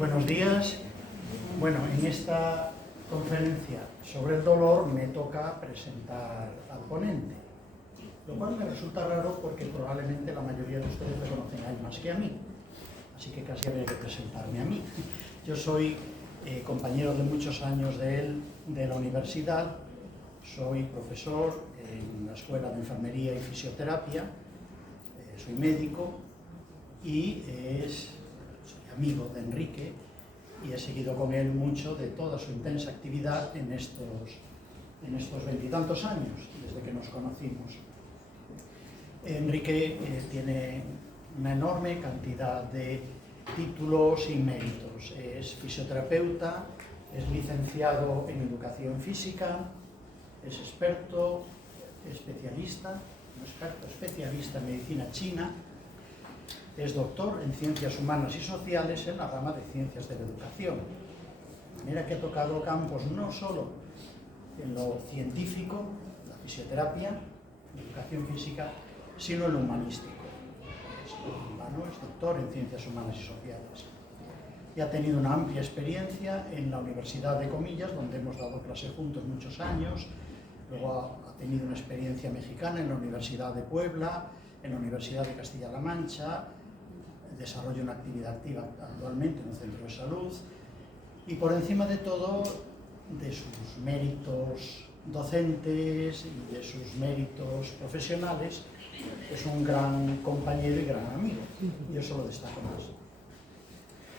Buenos días. Bueno, en esta conferencia sobre el dolor me toca presentar al ponente, lo cual me resulta raro porque probablemente la mayoría de ustedes le conocen a él más que a mí, así que casi habría que presentarme a mí. Yo soy compañero de muchos años de él de la universidad, soy profesor en la Escuela de Enfermería y Fisioterapia, soy médico y soy amigo de Enrique y he seguido con él mucho de toda su intensa actividad en estos veintitantos años, desde que nos conocimos. Enrique tiene una enorme cantidad de títulos y méritos. Es fisioterapeuta, es licenciado en educación física, es especialista en medicina china, es doctor en ciencias humanas y sociales en la rama de ciencias de la educación. Mira que ha tocado campos no solo en lo científico, la fisioterapia, la educación física, sino en lo humanístico. Es doctor en ciencias humanas y sociales. Y ha tenido una amplia experiencia en la Universidad de Comillas, donde hemos dado clase juntos muchos años. Luego ha tenido una experiencia mexicana en la Universidad de Puebla, en la Universidad de Castilla-La Mancha, desarrolla una actividad activa actualmente en un centro de salud y por encima de todo de sus méritos docentes y de sus méritos profesionales es un gran compañero y gran amigo, y eso lo destaco más.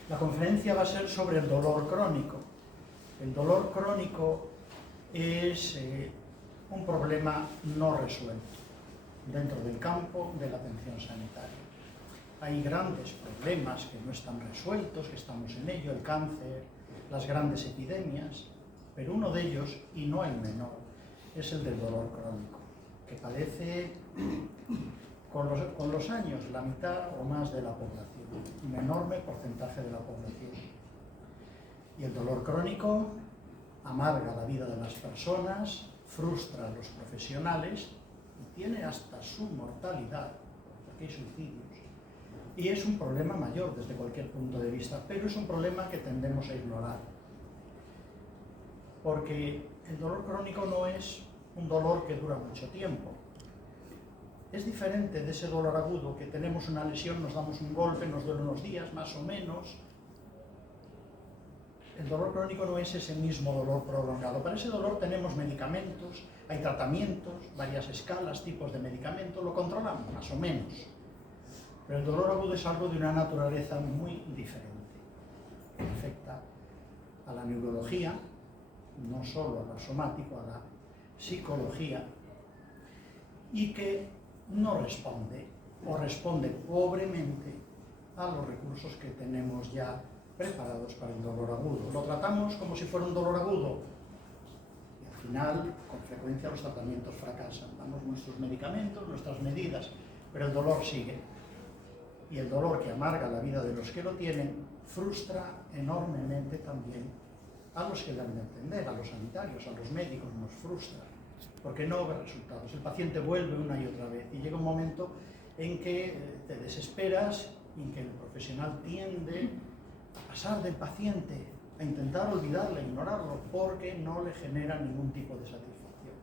La conferencia va a ser sobre el dolor crónico. El dolor crónico es un problema no resuelto dentro del campo de la atención sanitaria. Hay grandes problemas que no están resueltos, que estamos en ello, el cáncer, las grandes epidemias, pero uno de ellos, y no el menor, es el del dolor crónico, que padece con los años la mitad o más de la población, un enorme porcentaje de la población. Y el dolor crónico amarga la vida de las personas, frustra a los profesionales y tiene hasta su mortalidad, porque hay suicidios. Y es un problema mayor desde cualquier punto de vista, pero es un problema que tendemos a ignorar. Porque el dolor crónico no es un dolor que dura mucho tiempo. Es diferente de ese dolor agudo que tenemos una lesión, nos damos un golpe, nos duele unos días, más o menos. El dolor crónico no es ese mismo dolor prolongado. Para ese dolor tenemos medicamentos, hay tratamientos, varias escalas, tipos de medicamentos, lo controlamos más o menos. Pero el dolor agudo es algo de una naturaleza muy diferente, que afecta a la neurología, no solo a la somática, a la psicología, y que no responde, o responde pobremente a los recursos que tenemos ya preparados para el dolor agudo. Lo tratamos como si fuera un dolor agudo, y al final, con frecuencia, los tratamientos fracasan. Damos nuestros medicamentos, nuestras medidas, pero el dolor sigue. Y el dolor que amarga la vida de los que lo tienen frustra enormemente también a los que deben de entender, a los sanitarios, a los médicos, nos frustra, porque no ve resultados. El paciente vuelve una y otra vez y llega un momento en que te desesperas y en que el profesional tiende a pasar del paciente, a intentar olvidarle, a ignorarlo, porque no le genera ningún tipo de satisfacción.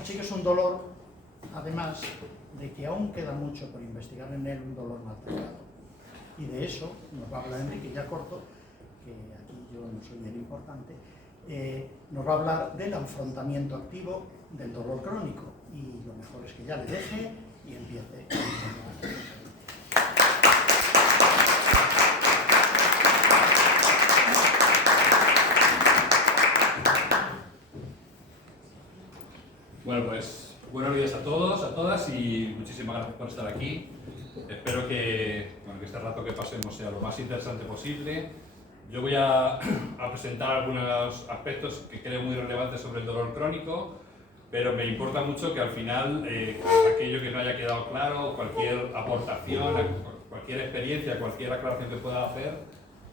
Así que es un dolor, además de que aún queda mucho por investigar en él, un dolor maltratado. Y de eso nos va a hablar Enrique, ya corto, que aquí yo no soy bien importante, nos va a hablar del afrontamiento activo del dolor crónico. Y lo mejor es que ya le deje y empiece. Bueno, pues buenos días a todos, a todas y muchísimas gracias por estar aquí. Espero que este rato que pasemos sea lo más interesante posible. Yo voy a presentar algunos aspectos que creo muy relevantes sobre el dolor crónico, pero me importa mucho que al final aquello que no haya quedado claro, cualquier aportación, cualquier experiencia, cualquier aclaración que pueda hacer,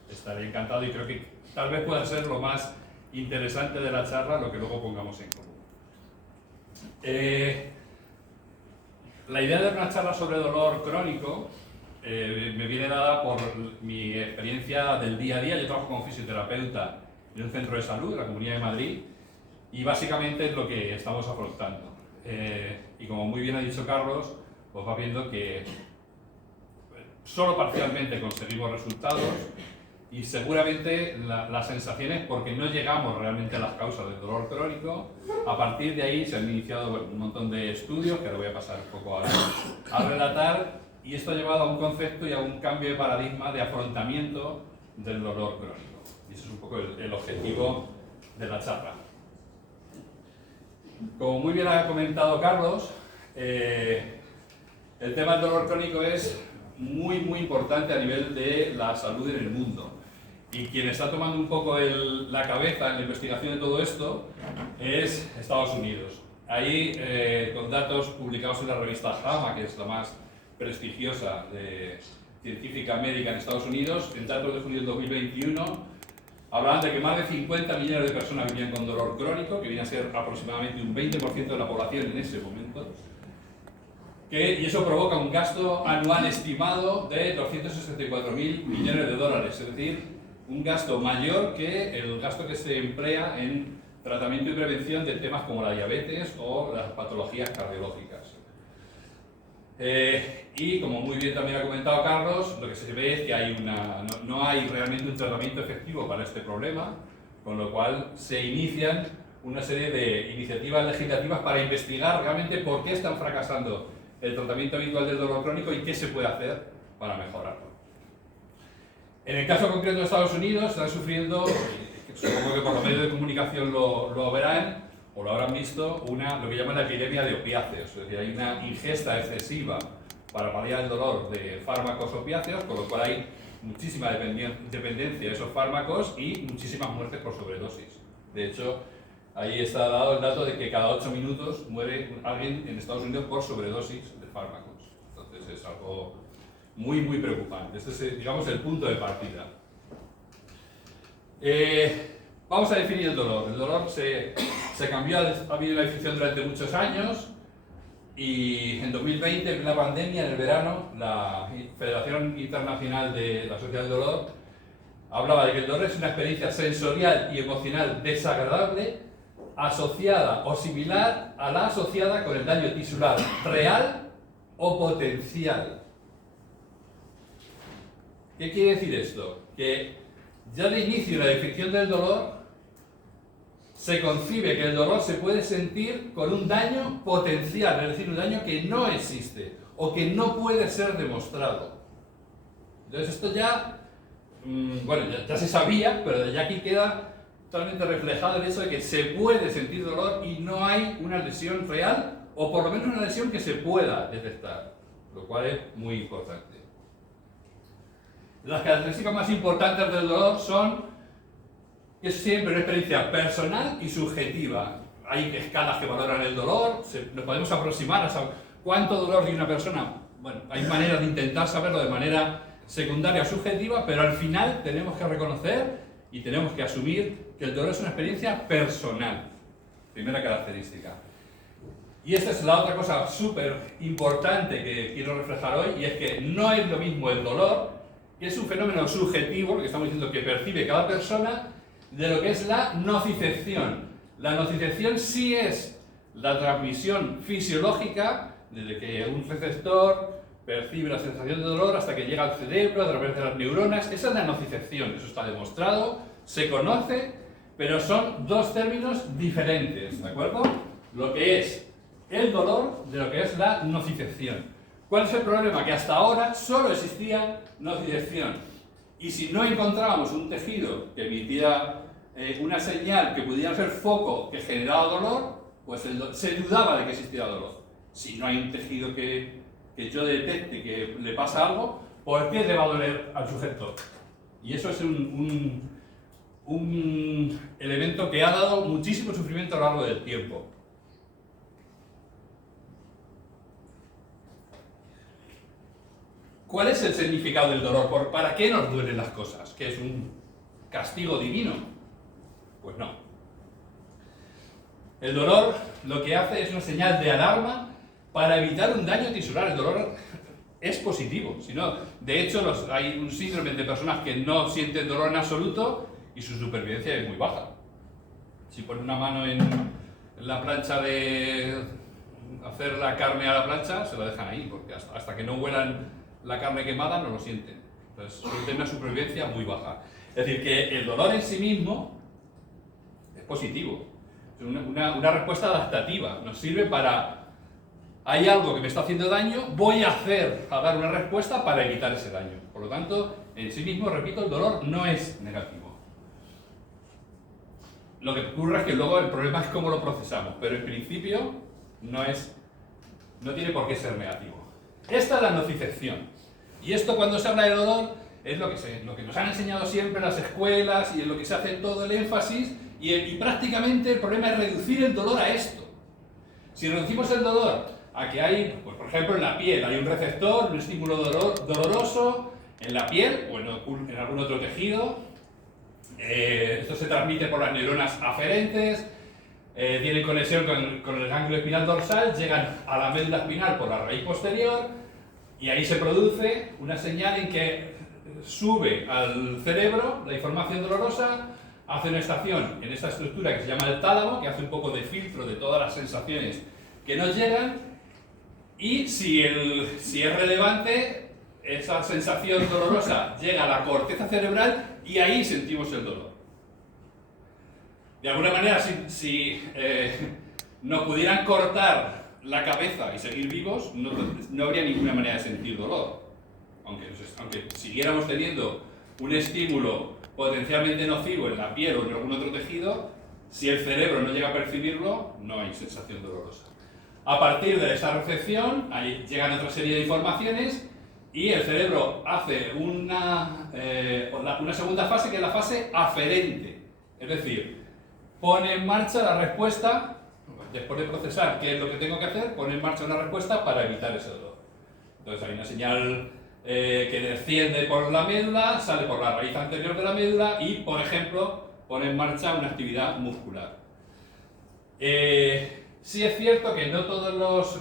estaré encantado y creo que tal vez pueda ser lo más interesante de la charla, lo que luego pongamos en común. La idea de una charla sobre dolor crónico me viene dada por mi experiencia del día a día. Yo trabajo como fisioterapeuta en un centro de salud de la Comunidad de Madrid y básicamente es lo que estamos afrontando. Y como muy bien ha dicho Carlos, pues va viendo que solo parcialmente conseguimos resultados y seguramente la sensación es porque no llegamos realmente a las causas del dolor crónico. A partir de ahí se han iniciado un montón de estudios que ahora voy a pasar un poco a relatar, y esto ha llevado a un concepto y a un cambio de paradigma de afrontamiento del dolor crónico. Y ese es un poco el objetivo de la charla. Como muy bien ha comentado Carlos, el tema del dolor crónico es muy importante a nivel de la salud en el mundo. Y quien está tomando un poco la cabeza en la investigación de todo esto es Estados Unidos. Ahí, con datos publicados en la revista JAMA, que es la más prestigiosa científica médica en Estados Unidos, en datos de junio del 2021, hablaban de que más de 50 millones de personas vivían con dolor crónico, que viene a ser aproximadamente un 20% de la población en ese momento, y eso provoca un gasto anual estimado de 264.000 millones de dólares, es decir, un gasto mayor que el gasto que se emplea en tratamiento y prevención de temas como la diabetes o las patologías cardiológicas. Y como muy bien también ha comentado Carlos, lo que se ve es que no hay realmente un tratamiento efectivo para este problema, con lo cual se inician una serie de iniciativas legislativas para investigar realmente por qué están fracasando el tratamiento habitual del dolor crónico y qué se puede hacer para mejorarlo. En el caso concreto de Estados Unidos, están sufriendo, supongo que por los medios de comunicación lo verán o lo habrán visto, lo que llaman la epidemia de opiáceos. Es decir, hay una ingesta excesiva para paliar el dolor de fármacos opiáceos, con lo cual hay muchísima dependencia de esos fármacos y muchísimas muertes por sobredosis. De hecho, ahí está dado el dato de que cada 8 minutos muere alguien en Estados Unidos por sobredosis de fármacos. Entonces es algo muy preocupante. Este es, digamos, el punto de partida. Vamos a definir el dolor. El dolor se cambió, ha habido una definición durante muchos años y en 2020, en la pandemia, en el verano, la Federación Internacional de la Sociedad del Dolor hablaba de que el dolor es una experiencia sensorial y emocional desagradable asociada o similar a la asociada con el daño tisular real o potencial. ¿Qué quiere decir esto? Que ya de inicio de la definición del dolor se concibe que el dolor se puede sentir con un daño potencial, es decir, un daño que no existe o que no puede ser demostrado. Entonces esto ya, ya se sabía, pero ya aquí queda totalmente reflejado el hecho de que se puede sentir dolor y no hay una lesión real, o por lo menos una lesión que se pueda detectar, lo cual es muy importante. Las características más importantes del dolor son que es siempre una experiencia personal y subjetiva. Hay escalas que valoran el dolor, nos podemos aproximar a saber cuánto dolor tiene una persona. Bueno, hay maneras de intentar saberlo de manera secundaria o subjetiva, pero al final tenemos que reconocer y tenemos que asumir que el dolor es una experiencia personal. Primera característica. Y esta es la otra cosa súper importante que quiero reflejar hoy, y es que no es lo mismo el dolor, que es un fenómeno subjetivo, lo que estamos diciendo que percibe cada persona, de lo que es la nocicepción. La nocicepción sí es la transmisión fisiológica, desde que un receptor percibe la sensación de dolor hasta que llega al cerebro a través de las neuronas. Esa es la nocicepción, eso está demostrado, se conoce, pero son dos términos diferentes, ¿de acuerdo? Lo que es el dolor de lo que es la nocicepción. ¿Cuál es el problema? Que hasta ahora solo existía nocicepción. Y si no encontrábamos un tejido que emitiera una señal que pudiera ser foco que generaba dolor, pues se dudaba de que existiera dolor. Si no hay un tejido que yo detecte que le pasa algo, ¿por qué le va a doler al sujeto? Y eso es un elemento que ha dado muchísimo sufrimiento a lo largo del tiempo. ¿Cuál es el significado del dolor? ¿Para qué nos duelen las cosas? ¿Que es un castigo divino? Pues no. El dolor lo que hace es una señal de alarma para evitar un daño tisular. El dolor es positivo. De hecho, hay un síndrome de personas que no sienten dolor en absoluto y su supervivencia es muy baja. Si ponen una mano en la plancha de hacer la carne a la plancha, se la dejan ahí, porque hasta que no huelan la carne quemada no lo sienten. Entonces, suelen tener una supervivencia muy baja. Es decir, que el dolor en sí mismo es positivo. Es una respuesta adaptativa. Nos sirve para... Hay algo que me está haciendo daño, voy a dar una respuesta para evitar ese daño. Por lo tanto, en sí mismo, repito, el dolor no es negativo. Lo que ocurre es que luego el problema es cómo lo procesamos, pero en principio no tiene por qué ser negativo. Esta es la nocicepción. Y esto, cuando se habla de dolor, es lo que nos han enseñado siempre en las escuelas y en lo que se hace todo el énfasis, y prácticamente el problema es reducir el dolor a esto. Si reducimos el dolor a que hay, pues por ejemplo en la piel, hay un receptor, un estímulo doloroso en la piel o en algún otro tejido, esto se transmite por las neuronas aferentes, tienen conexión con el ganglio espinal dorsal, llegan a la médula espinal por la raíz posterior y ahí se produce una señal en que sube al cerebro la información dolorosa, hace una estación en esta estructura que se llama el tálamo, que hace un poco de filtro de todas las sensaciones que nos llegan, y si es relevante, esa sensación dolorosa llega a la corteza cerebral y ahí sentimos el dolor. De alguna manera, si nos pudieran cortar la cabeza y seguir vivos, no habría ninguna manera de sentir dolor. Aunque siguiéramos teniendo un estímulo potencialmente nocivo en la piel o en algún otro tejido, si el cerebro no llega a percibirlo, no hay sensación dolorosa. A partir de esta recepción, ahí llegan otra serie de informaciones y el cerebro hace una segunda fase, que es la fase aferente. Es decir, pone en marcha la respuesta, después de procesar qué es lo que tengo que hacer, pone en marcha una respuesta para evitar ese dolor. Entonces hay una señal que desciende por la médula, sale por la raíz anterior de la médula y, por ejemplo, pone en marcha una actividad muscular. Sí es cierto que no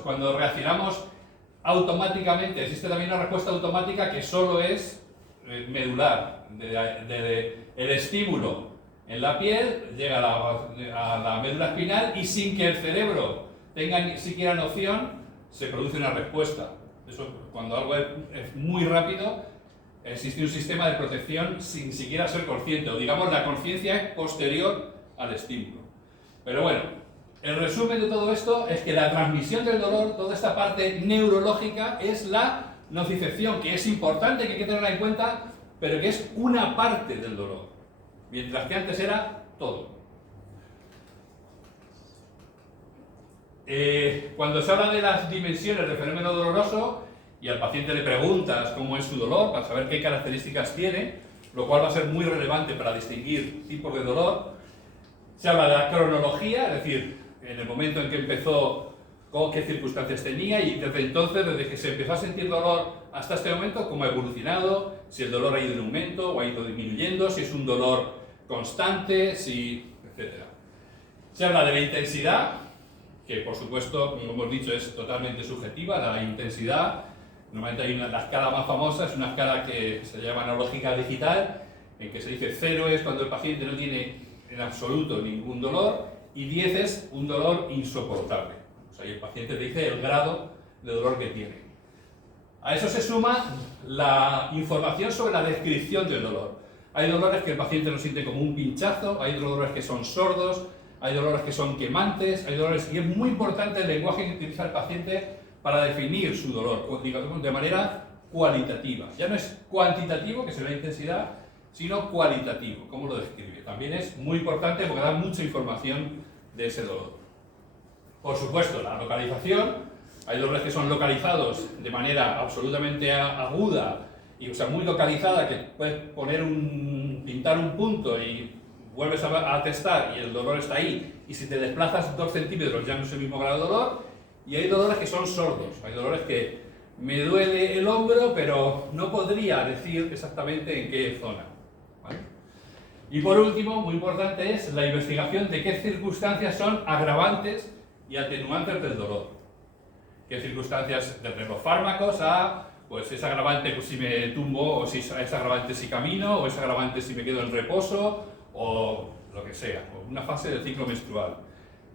cuando reaccionamos automáticamente, existe también una respuesta automática que solo es medular. El estímulo en la piel llega a la médula espinal y sin que el cerebro tenga ni siquiera noción, se produce una respuesta. Eso, cuando algo es muy rápido, existe un sistema de protección sin siquiera ser consciente, o digamos la conciencia es posterior al estímulo. Pero bueno, el resumen de todo esto es que la transmisión del dolor, toda esta parte neurológica, es la nocicepción, que es importante, que hay que tenerla en cuenta, pero que es una parte del dolor, mientras que antes era todo. Cuando se habla de las dimensiones del fenómeno doloroso y al paciente le preguntas cómo es su dolor para saber qué características tiene, lo cual va a ser muy relevante para distinguir tipos de dolor, se habla de la cronología, es decir, en el momento en que empezó, qué circunstancias tenía y desde entonces, desde que se empezó a sentir dolor hasta este momento, cómo ha evolucionado, si el dolor ha ido en aumento o ha ido disminuyendo, si es un dolor constante, etc. Se habla de la intensidad, que por supuesto, como hemos dicho, es totalmente subjetiva. La intensidad, normalmente hay la escala más famosa, es una escala que se llama analógica digital, en que se dice 0 es cuando el paciente no tiene en absoluto ningún dolor y 10 es un dolor insoportable. O sea, y el paciente te dice el grado de dolor que tiene. A eso se suma la información sobre la descripción del dolor. Hay dolores que el paciente lo siente como un pinchazo, hay dolores que son sordos, hay dolores que son quemantes, hay dolores, y es muy importante el lenguaje que utiliza el paciente para definir su dolor, digamos, de manera cualitativa. Ya no es cuantitativo, que será la intensidad, sino cualitativo, cómo lo describe. También es muy importante porque da mucha información de ese dolor. Por supuesto, la localización, hay dolores que son localizados de manera absolutamente aguda, y, o sea, muy localizada, que puedes pintar un punto y vuelves a testar y el dolor está ahí, y si te desplazas 2 centímetros ya no es el mismo grado de dolor. Y hay dolores que son sordos, hay dolores que me duele el hombro, pero no podría decir exactamente en qué zona, ¿vale? Y por último, muy importante, es la investigación de qué circunstancias son agravantes y atenuantes del dolor. Qué circunstancias, desde los fármacos a pues es agravante pues, si me tumbo, o si es agravante si camino, o es agravante si me quedo en reposo, o lo que sea, o una fase del ciclo menstrual.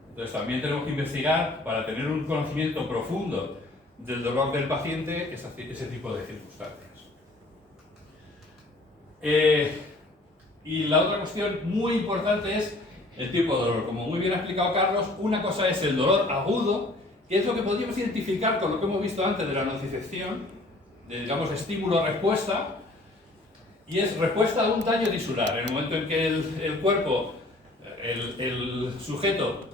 Entonces también tenemos que investigar para tener un conocimiento profundo del dolor del paciente ese tipo de circunstancias. Y la otra cuestión muy importante es el tipo de dolor. Como muy bien ha explicado Carlos, una cosa es el dolor agudo, que es lo que podríamos identificar con lo que hemos visto antes de la nocicepción, de, digamos, estímulo-respuesta, y es respuesta a un daño tisular. En el momento en que el cuerpo, el sujeto,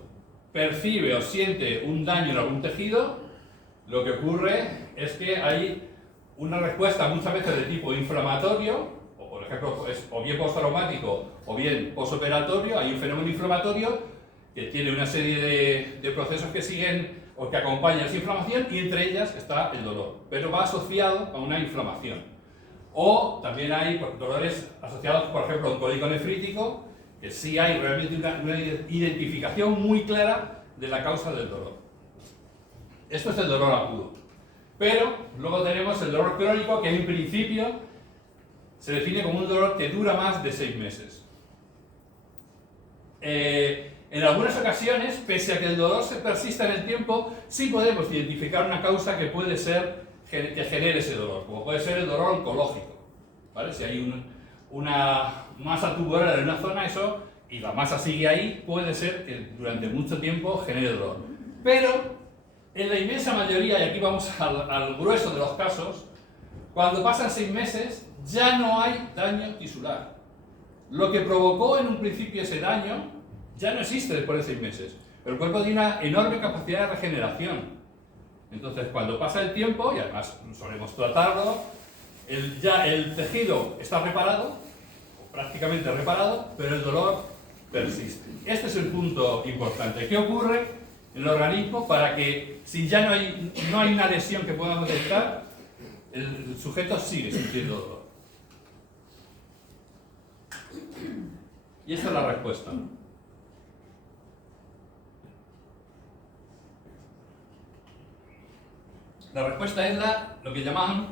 percibe o siente un daño en algún tejido, lo que ocurre es que hay una respuesta muchas veces de tipo inflamatorio, o por ejemplo, o bien postraumático o bien postoperatorio. Hay un fenómeno inflamatorio que tiene una serie de procesos que siguen o que acompañan esa inflamación, y entre ellas está el dolor, pero va asociado a una inflamación. O también hay dolores asociados, por ejemplo, a un cólico nefrítico, que sí hay realmente una identificación muy clara de la causa del dolor. Esto es el dolor agudo. Pero luego tenemos el dolor crónico, que en principio se define como un dolor que dura más de 6 meses. En algunas ocasiones, pese a que el dolor se persista en el tiempo, sí podemos identificar una causa que puede ser que genere ese dolor, como puede ser el dolor oncológico, ¿vale? Si hay una masa tubular en una zona, eso, y la masa sigue ahí, puede ser que durante mucho tiempo genere dolor. Pero en la inmensa mayoría, y aquí vamos al grueso de los casos, cuando pasan 6 meses ya no hay daño tisular. Lo que provocó en un principio ese daño ya no existe después de 6 meses. Pero el cuerpo tiene una enorme capacidad de regeneración. Entonces, cuando pasa el tiempo, y además solemos tratarlo, ya el tejido está reparado, o prácticamente reparado, pero el dolor persiste. Este es el punto importante. ¿Qué ocurre en el organismo para que, si ya no hay una lesión que podamos detectar, el sujeto sigue sintiendo dolor? Y esta es la respuesta. La respuesta es lo que llaman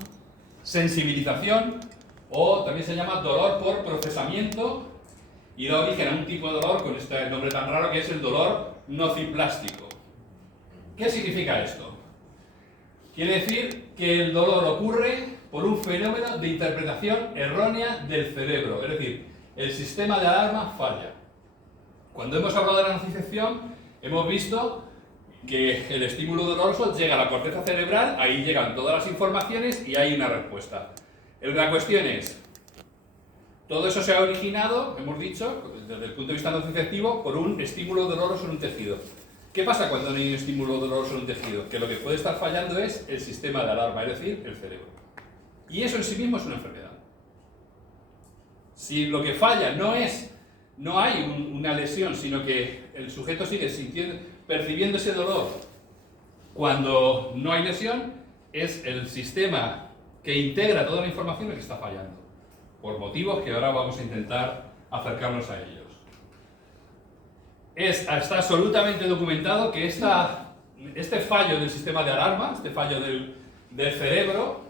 sensibilización, o también se llama dolor por procesamiento, y da origen a un tipo de dolor con este nombre tan raro, que es el dolor nociplástico. ¿Qué significa esto? Quiere decir que el dolor ocurre por un fenómeno de interpretación errónea del cerebro, es decir, el sistema de alarma falla. Cuando hemos hablado de la nocicepción, hemos visto que el estímulo doloroso llega a la corteza cerebral, ahí llegan todas las informaciones y hay una respuesta. La cuestión es, todo eso se ha originado, hemos dicho, desde el punto de vista nociceptivo, por un estímulo doloroso en un tejido. ¿Qué pasa cuando no hay un estímulo doloroso en un tejido? Que lo que puede estar fallando es el sistema de alarma, es decir, el cerebro. Y eso en sí mismo es una enfermedad. Si lo que falla no hay una lesión, sino que el sujeto sigue percibiendo ese dolor cuando no hay lesión, es el sistema que integra toda la información el que está fallando, por motivos que ahora vamos a intentar acercarnos a ellos. Está absolutamente documentado que este fallo del sistema de alarma, este fallo del cerebro,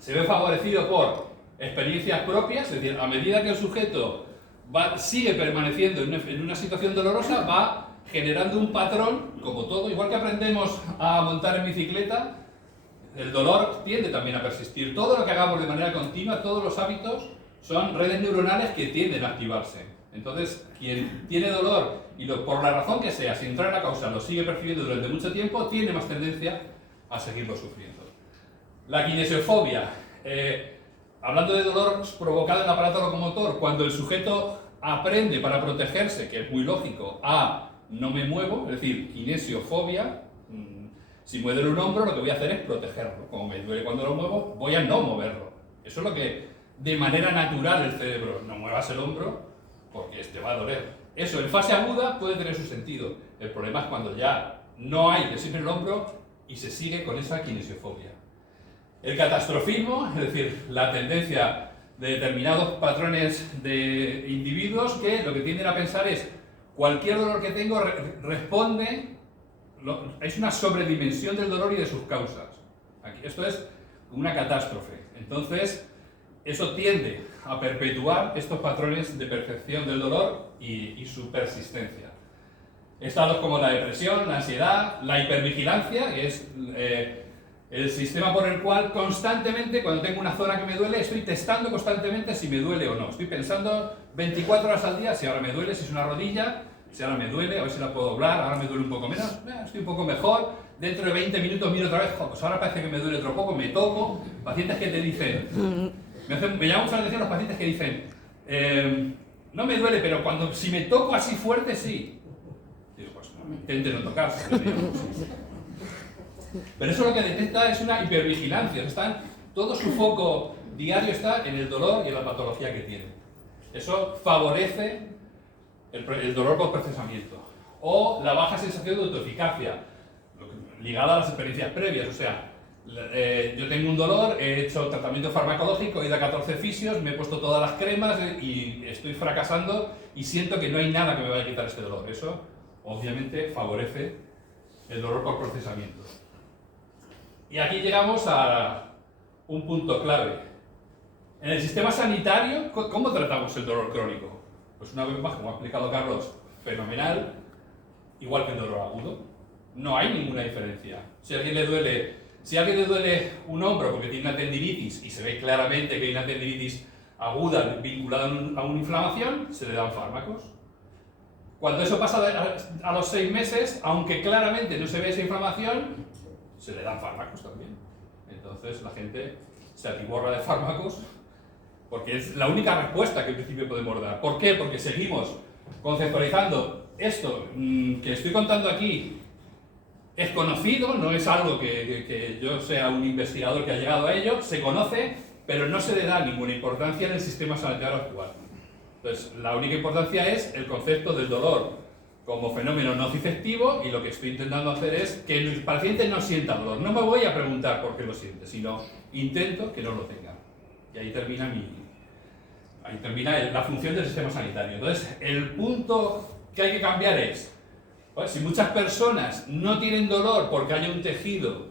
se ve favorecido por experiencias propias, es decir, a medida que el sujeto sigue permaneciendo en una situación dolorosa, va generando un patrón, como todo, igual que aprendemos a montar en bicicleta, el dolor tiende también a persistir. Todo lo que hagamos de manera continua, todos los hábitos, son redes neuronales que tienden a activarse. Entonces, quien tiene dolor y por la razón que sea, sin entrar en la causa, lo sigue percibiendo durante mucho tiempo, tiene más tendencia a seguirlo sufriendo. La kinesiofobia. Hablando de dolor provocado en el aparato locomotor, cuando el sujeto aprende para protegerse, que es muy lógico, a no me muevo, es decir, kinesiofobia, si me duele un hombro, lo que voy a hacer es protegerlo. Como me duele cuando lo muevo, voy a no moverlo. Eso es lo que, de manera natural, el cerebro, no muevas el hombro porque te va a doler. Eso en fase aguda puede tener su sentido. El problema es cuando ya no hay lesión en el hombro y se sigue con esa kinesiofobia. El catastrofismo, es decir, la tendencia de determinados patrones de individuos que lo que tienden a pensar es cualquier dolor que tengo responde, es una sobredimensión del dolor y de sus causas. Esto es una catástrofe. Entonces, eso tiende a perpetuar estos patrones de percepción del dolor y su persistencia. Estados como la depresión, la ansiedad, la hipervigilancia, que es el sistema por el cual constantemente, cuando tengo una zona que me duele, estoy testando constantemente si me duele o no. Estoy pensando 24 horas al día si ahora me duele, si es una rodilla, si ahora me duele, a ver si la puedo doblar, ahora me duele un poco menos, estoy un poco mejor, dentro de 20 minutos miro otra vez, pues ahora parece que me duele otro poco, me toco. Pacientes que te dicen, me llama mucho la atención los pacientes que dicen, no me duele, pero si me toco así fuerte, sí. Digo, pues no, intente no tocarse. Pero eso lo que detecta es una hipervigilancia. Todo su foco diario está en el dolor y en la patología que tiene. Eso favorece el dolor por procesamiento. O la baja sensación de autoeficacia, ligada a las experiencias previas. O sea, yo tengo un dolor, he hecho tratamiento farmacológico, he ido a 14 fisios, me he puesto todas las cremas y estoy fracasando y siento que no hay nada que me vaya a quitar este dolor. Eso, obviamente, favorece el dolor por procesamiento. Y aquí llegamos a un punto clave. En el sistema sanitario, ¿cómo tratamos el dolor crónico? Pues una vez más, como ha explicado Carlos, fenomenal, igual que el dolor agudo. No hay ninguna diferencia. Si a alguien le duele un hombro porque tiene una tendinitis y se ve claramente que hay una tendinitis aguda vinculada a una inflamación, se le dan fármacos. Cuando eso pasa a los 6 meses, aunque claramente no se ve esa inflamación, se le dan fármacos también. Entonces la gente se atiborra de fármacos porque es la única respuesta que en principio podemos dar. ¿Por qué? Porque seguimos conceptualizando esto que estoy contando aquí. Es conocido, no es algo que yo sea un investigador que ha llegado a ello, se conoce, pero no se le da ninguna importancia en el sistema sanitario actual. Entonces, la única importancia es el concepto del dolor como fenómeno nociceptivo, y lo que estoy intentando hacer es que el paciente no sienta dolor. No me voy a preguntar por qué lo siente, sino intento que no lo tenga. Y ahí termina la función del sistema sanitario. Entonces, el punto que hay que cambiar es, pues, si muchas personas no tienen dolor porque haya un tejido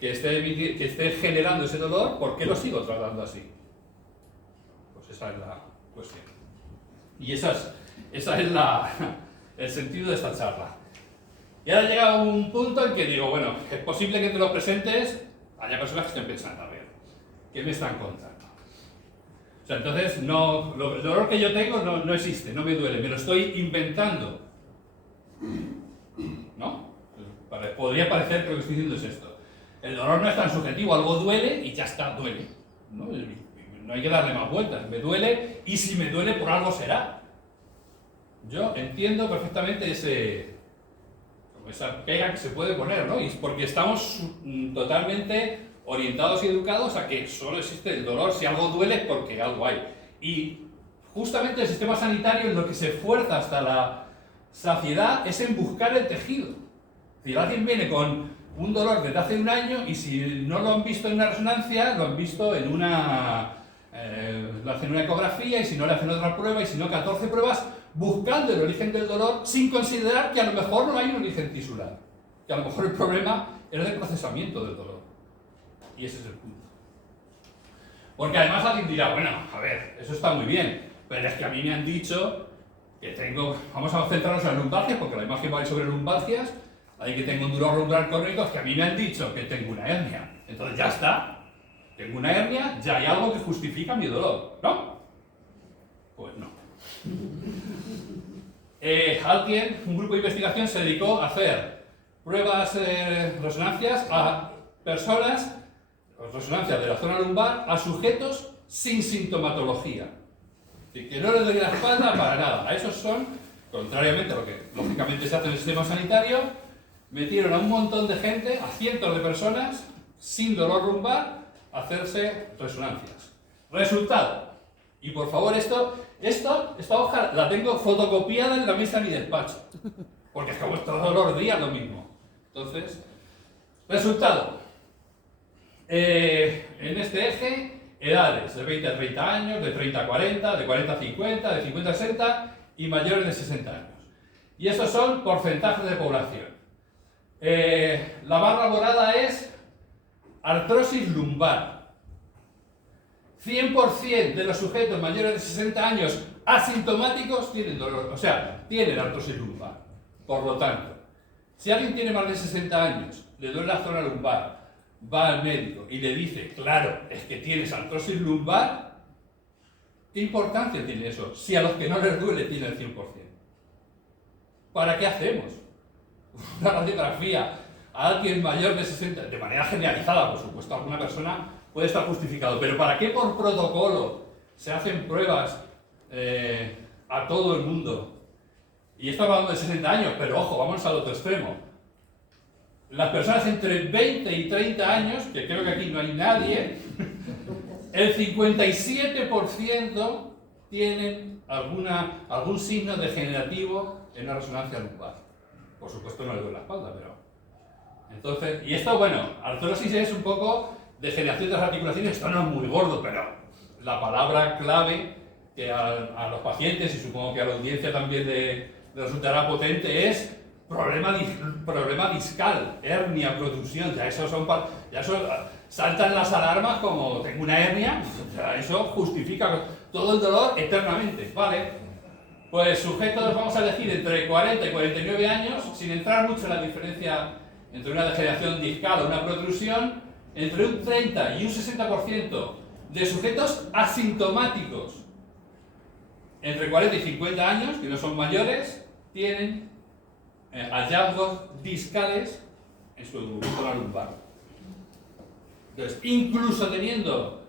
que esté generando ese dolor, ¿por qué lo sigo tratando así? Pues esa es la cuestión. Y esa es el sentido de esta charla. Y ahora llega un punto en que digo, bueno, es posible que entre los presentes haya personas que estén pensando, a ver, ¿qué me están contando? O sea, entonces, el dolor que yo tengo no existe, no me duele, me lo estoy inventando. ¿No? Podría parecer que lo que estoy diciendo es esto. El dolor no es tan subjetivo, algo duele y ya está, duele. No hay que darle más vueltas. Me duele y si me duele por algo será. Yo entiendo perfectamente esa pega que se puede poner, ¿no? Y es porque estamos totalmente orientados y educados a que solo existe el dolor. Si algo duele es porque algo hay. Y justamente el sistema sanitario en lo que se esfuerza hasta la saciedad es en buscar el tejido. Es decir, alguien viene con un dolor desde hace un año y si no lo han visto en una resonancia, lo han visto en le hacen una ecografía y si no le hacen otra prueba y si no 14 pruebas buscando el origen del dolor sin considerar que a lo mejor no hay un origen tisular, que a lo mejor el problema es del procesamiento del dolor. Y ese es el punto. Porque además alguien dirá, bueno, a ver, eso está muy bien, pero es que a mí me han dicho que vamos a centrarnos en las lumbalgias, porque la imagen va a ir sobre lumbalgias, ahí que tengo un dolor lumbar crónico, es que a mí me han dicho que tengo una hernia. Entonces ya está, tengo una hernia, ya hay algo que justifica mi dolor, ¿no? Pues no. Un grupo de investigación se dedicó a hacer pruebas resonancias a personas, resonancias de la zona lumbar, a sujetos sin sintomatología. Que no les doy la espalda para nada. A esos son, contrariamente a lo que lógicamente se hace en el sistema sanitario, metieron a un montón de gente, a cientos de personas, sin dolor lumbar, a hacerse resonancias. Resultado. Y por favor, esta hoja la tengo fotocopiada en la mesa de mi despacho. Porque es que todos los días lo mismo. Entonces, resultado. En este eje, edades de 20 a 30 años, de 30 a 40, de 40 a 50, de 50 a 60 y mayores de 60 años. Y estos son porcentajes de población. La barra morada es artrosis lumbar. 100% de los sujetos mayores de 60 años asintomáticos tienen dolor, o sea, tienen artrosis lumbar. Por lo tanto, si alguien tiene más de 60 años, le duele la zona lumbar, va al médico y le dice, claro, es que tienes artrosis lumbar, ¿qué importancia tiene eso? Si a los que no les duele tiene el 100%. ¿Para qué hacemos una radiografía a alguien mayor de 60? De manera generalizada, por supuesto, alguna persona puede estar justificado, pero ¿para qué por protocolo se hacen pruebas a todo el mundo? Y estamos hablando de 60 años, pero ojo, vamos al otro extremo. Las personas entre 20 y 30 años, que creo que aquí no hay nadie, el 57% tienen algún signo degenerativo en la resonancia lumbar. Por supuesto no le duele la espalda, pero... Entonces, y esto, bueno, artrosis es un poco degeneración de las articulaciones, esto no es muy gordo, pero la palabra clave que a los pacientes, y supongo que a la audiencia también le resultará potente, es problema discal, hernia, protrusión. Ya eso saltan las alarmas como tengo una hernia, o sea, eso justifica todo el dolor eternamente, ¿vale? Pues sujetos, vamos a decir, entre 40 y 49 años, sin entrar mucho en la diferencia entre una degeneración discal o una protrusión, entre un 30 y un 60% de sujetos asintomáticos entre 40 y 50 años, que no son mayores, tienen hallazgos discales en su zona lumbar. Entonces, incluso teniendo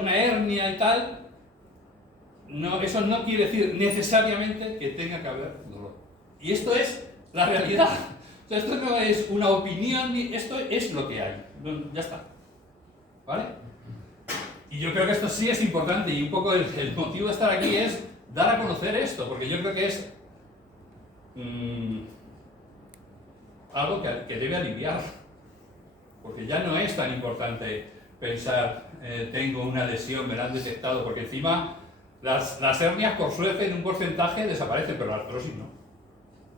una hernia y tal, eso no quiere decir necesariamente que tenga que haber dolor. Y esto es la realidad. O sea, esto no es una opinión, esto es lo que hay. Ya está. ¿Vale? Y yo creo que esto sí es importante, y un poco el motivo de estar aquí es dar a conocer esto, porque yo creo que es algo que debe aliviar, porque ya no es tan importante pensar tengo una lesión, me la han detectado, porque encima las hernias por suerte en un porcentaje desaparecen, pero la artrosis no.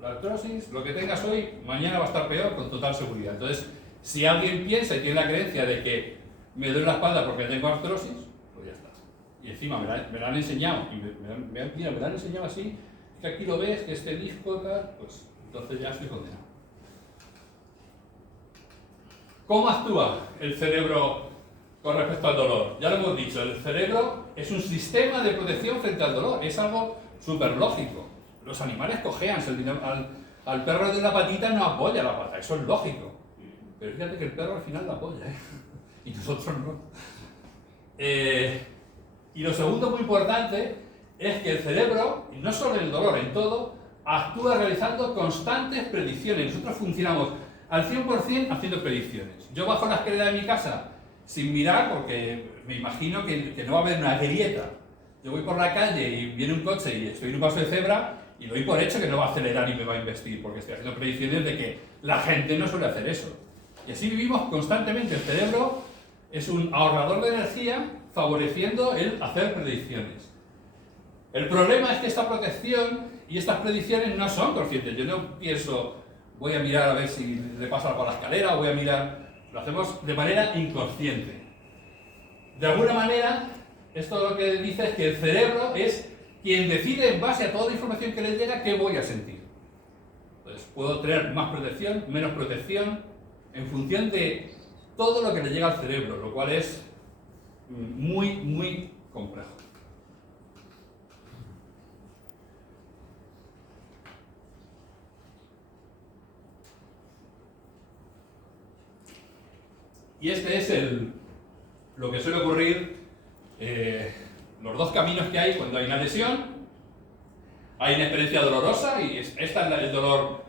La artrosis, lo que tengas hoy, mañana va a estar peor con total seguridad. Entonces, si alguien piensa y tiene la creencia de que me duele la espalda porque tengo artrosis, pues ya está. Y encima me la han enseñado, y mira, me la han enseñado así, que aquí lo ves, que este disco tal, pues entonces ya estoy condenado. ¿Cómo actúa el cerebro con respecto al dolor? Ya lo hemos dicho, el cerebro es un sistema de protección frente al dolor, es algo súper lógico. Los animales cojean, al perro de la patita no apoya la pata, eso es lógico. Pero fíjate que el perro al final la apoya, y nosotros no. Y lo segundo muy importante es que el cerebro, y no solo en el dolor, en todo, actúa realizando constantes predicciones. Nosotros funcionamos al 100% haciendo predicciones. Yo bajo la escalera de mi casa sin mirar, porque me imagino que no va a haber una grieta. Yo voy por la calle y viene un coche y estoy en un paso de cebra y doy por hecho que no va a acelerar y me va a embestir, porque estoy haciendo predicciones de que la gente no suele hacer eso. Y así vivimos constantemente. El cerebro es un ahorrador de energía favoreciendo el hacer predicciones. El problema es que esta protección y estas predicciones no son conscientes. Yo no pienso, voy a mirar a ver si le pasa algo a la escalera, o voy a mirar... Lo hacemos de manera inconsciente. De alguna manera, esto lo que dice es que el cerebro es quien decide en base a toda la información que le llega qué voy a sentir. Entonces, puedo tener más protección, menos protección, en función de todo lo que le llega al cerebro, lo cual es muy, muy complejo. Y este es lo que suele ocurrir, los dos caminos que hay cuando hay una lesión. Hay una experiencia dolorosa, y esta es el dolor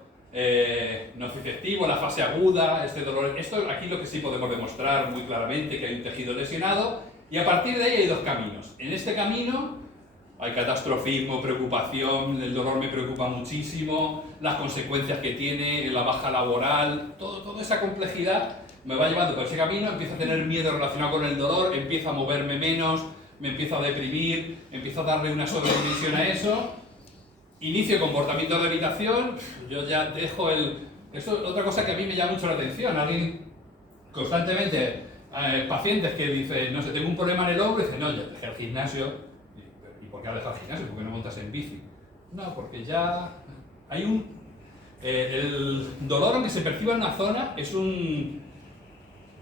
nociceptivo, la fase aguda, este dolor. Esto aquí lo que sí podemos demostrar muy claramente, que hay un tejido lesionado, y a partir de ahí hay dos caminos. En este camino hay catastrofismo, preocupación, el dolor me preocupa muchísimo, las consecuencias que tiene, la baja laboral, toda esa complejidad me va llevando por ese camino, empiezo a tener miedo relacionado con el dolor, empiezo a moverme menos, me empiezo a deprimir, empiezo a darle una sobredimensión a eso, inicio comportamiento de evitación, yo ya dejo esto es otra cosa que a mí me llama mucho la atención. Alguien constantemente pacientes que dicen, no sé, tengo un problema en el hombro, y dicen, no, yo dejé el gimnasio. ¿Y por qué has dejado el gimnasio? ¿Por qué no montas en bici? No, porque ya hay el dolor, aunque se perciba en una zona,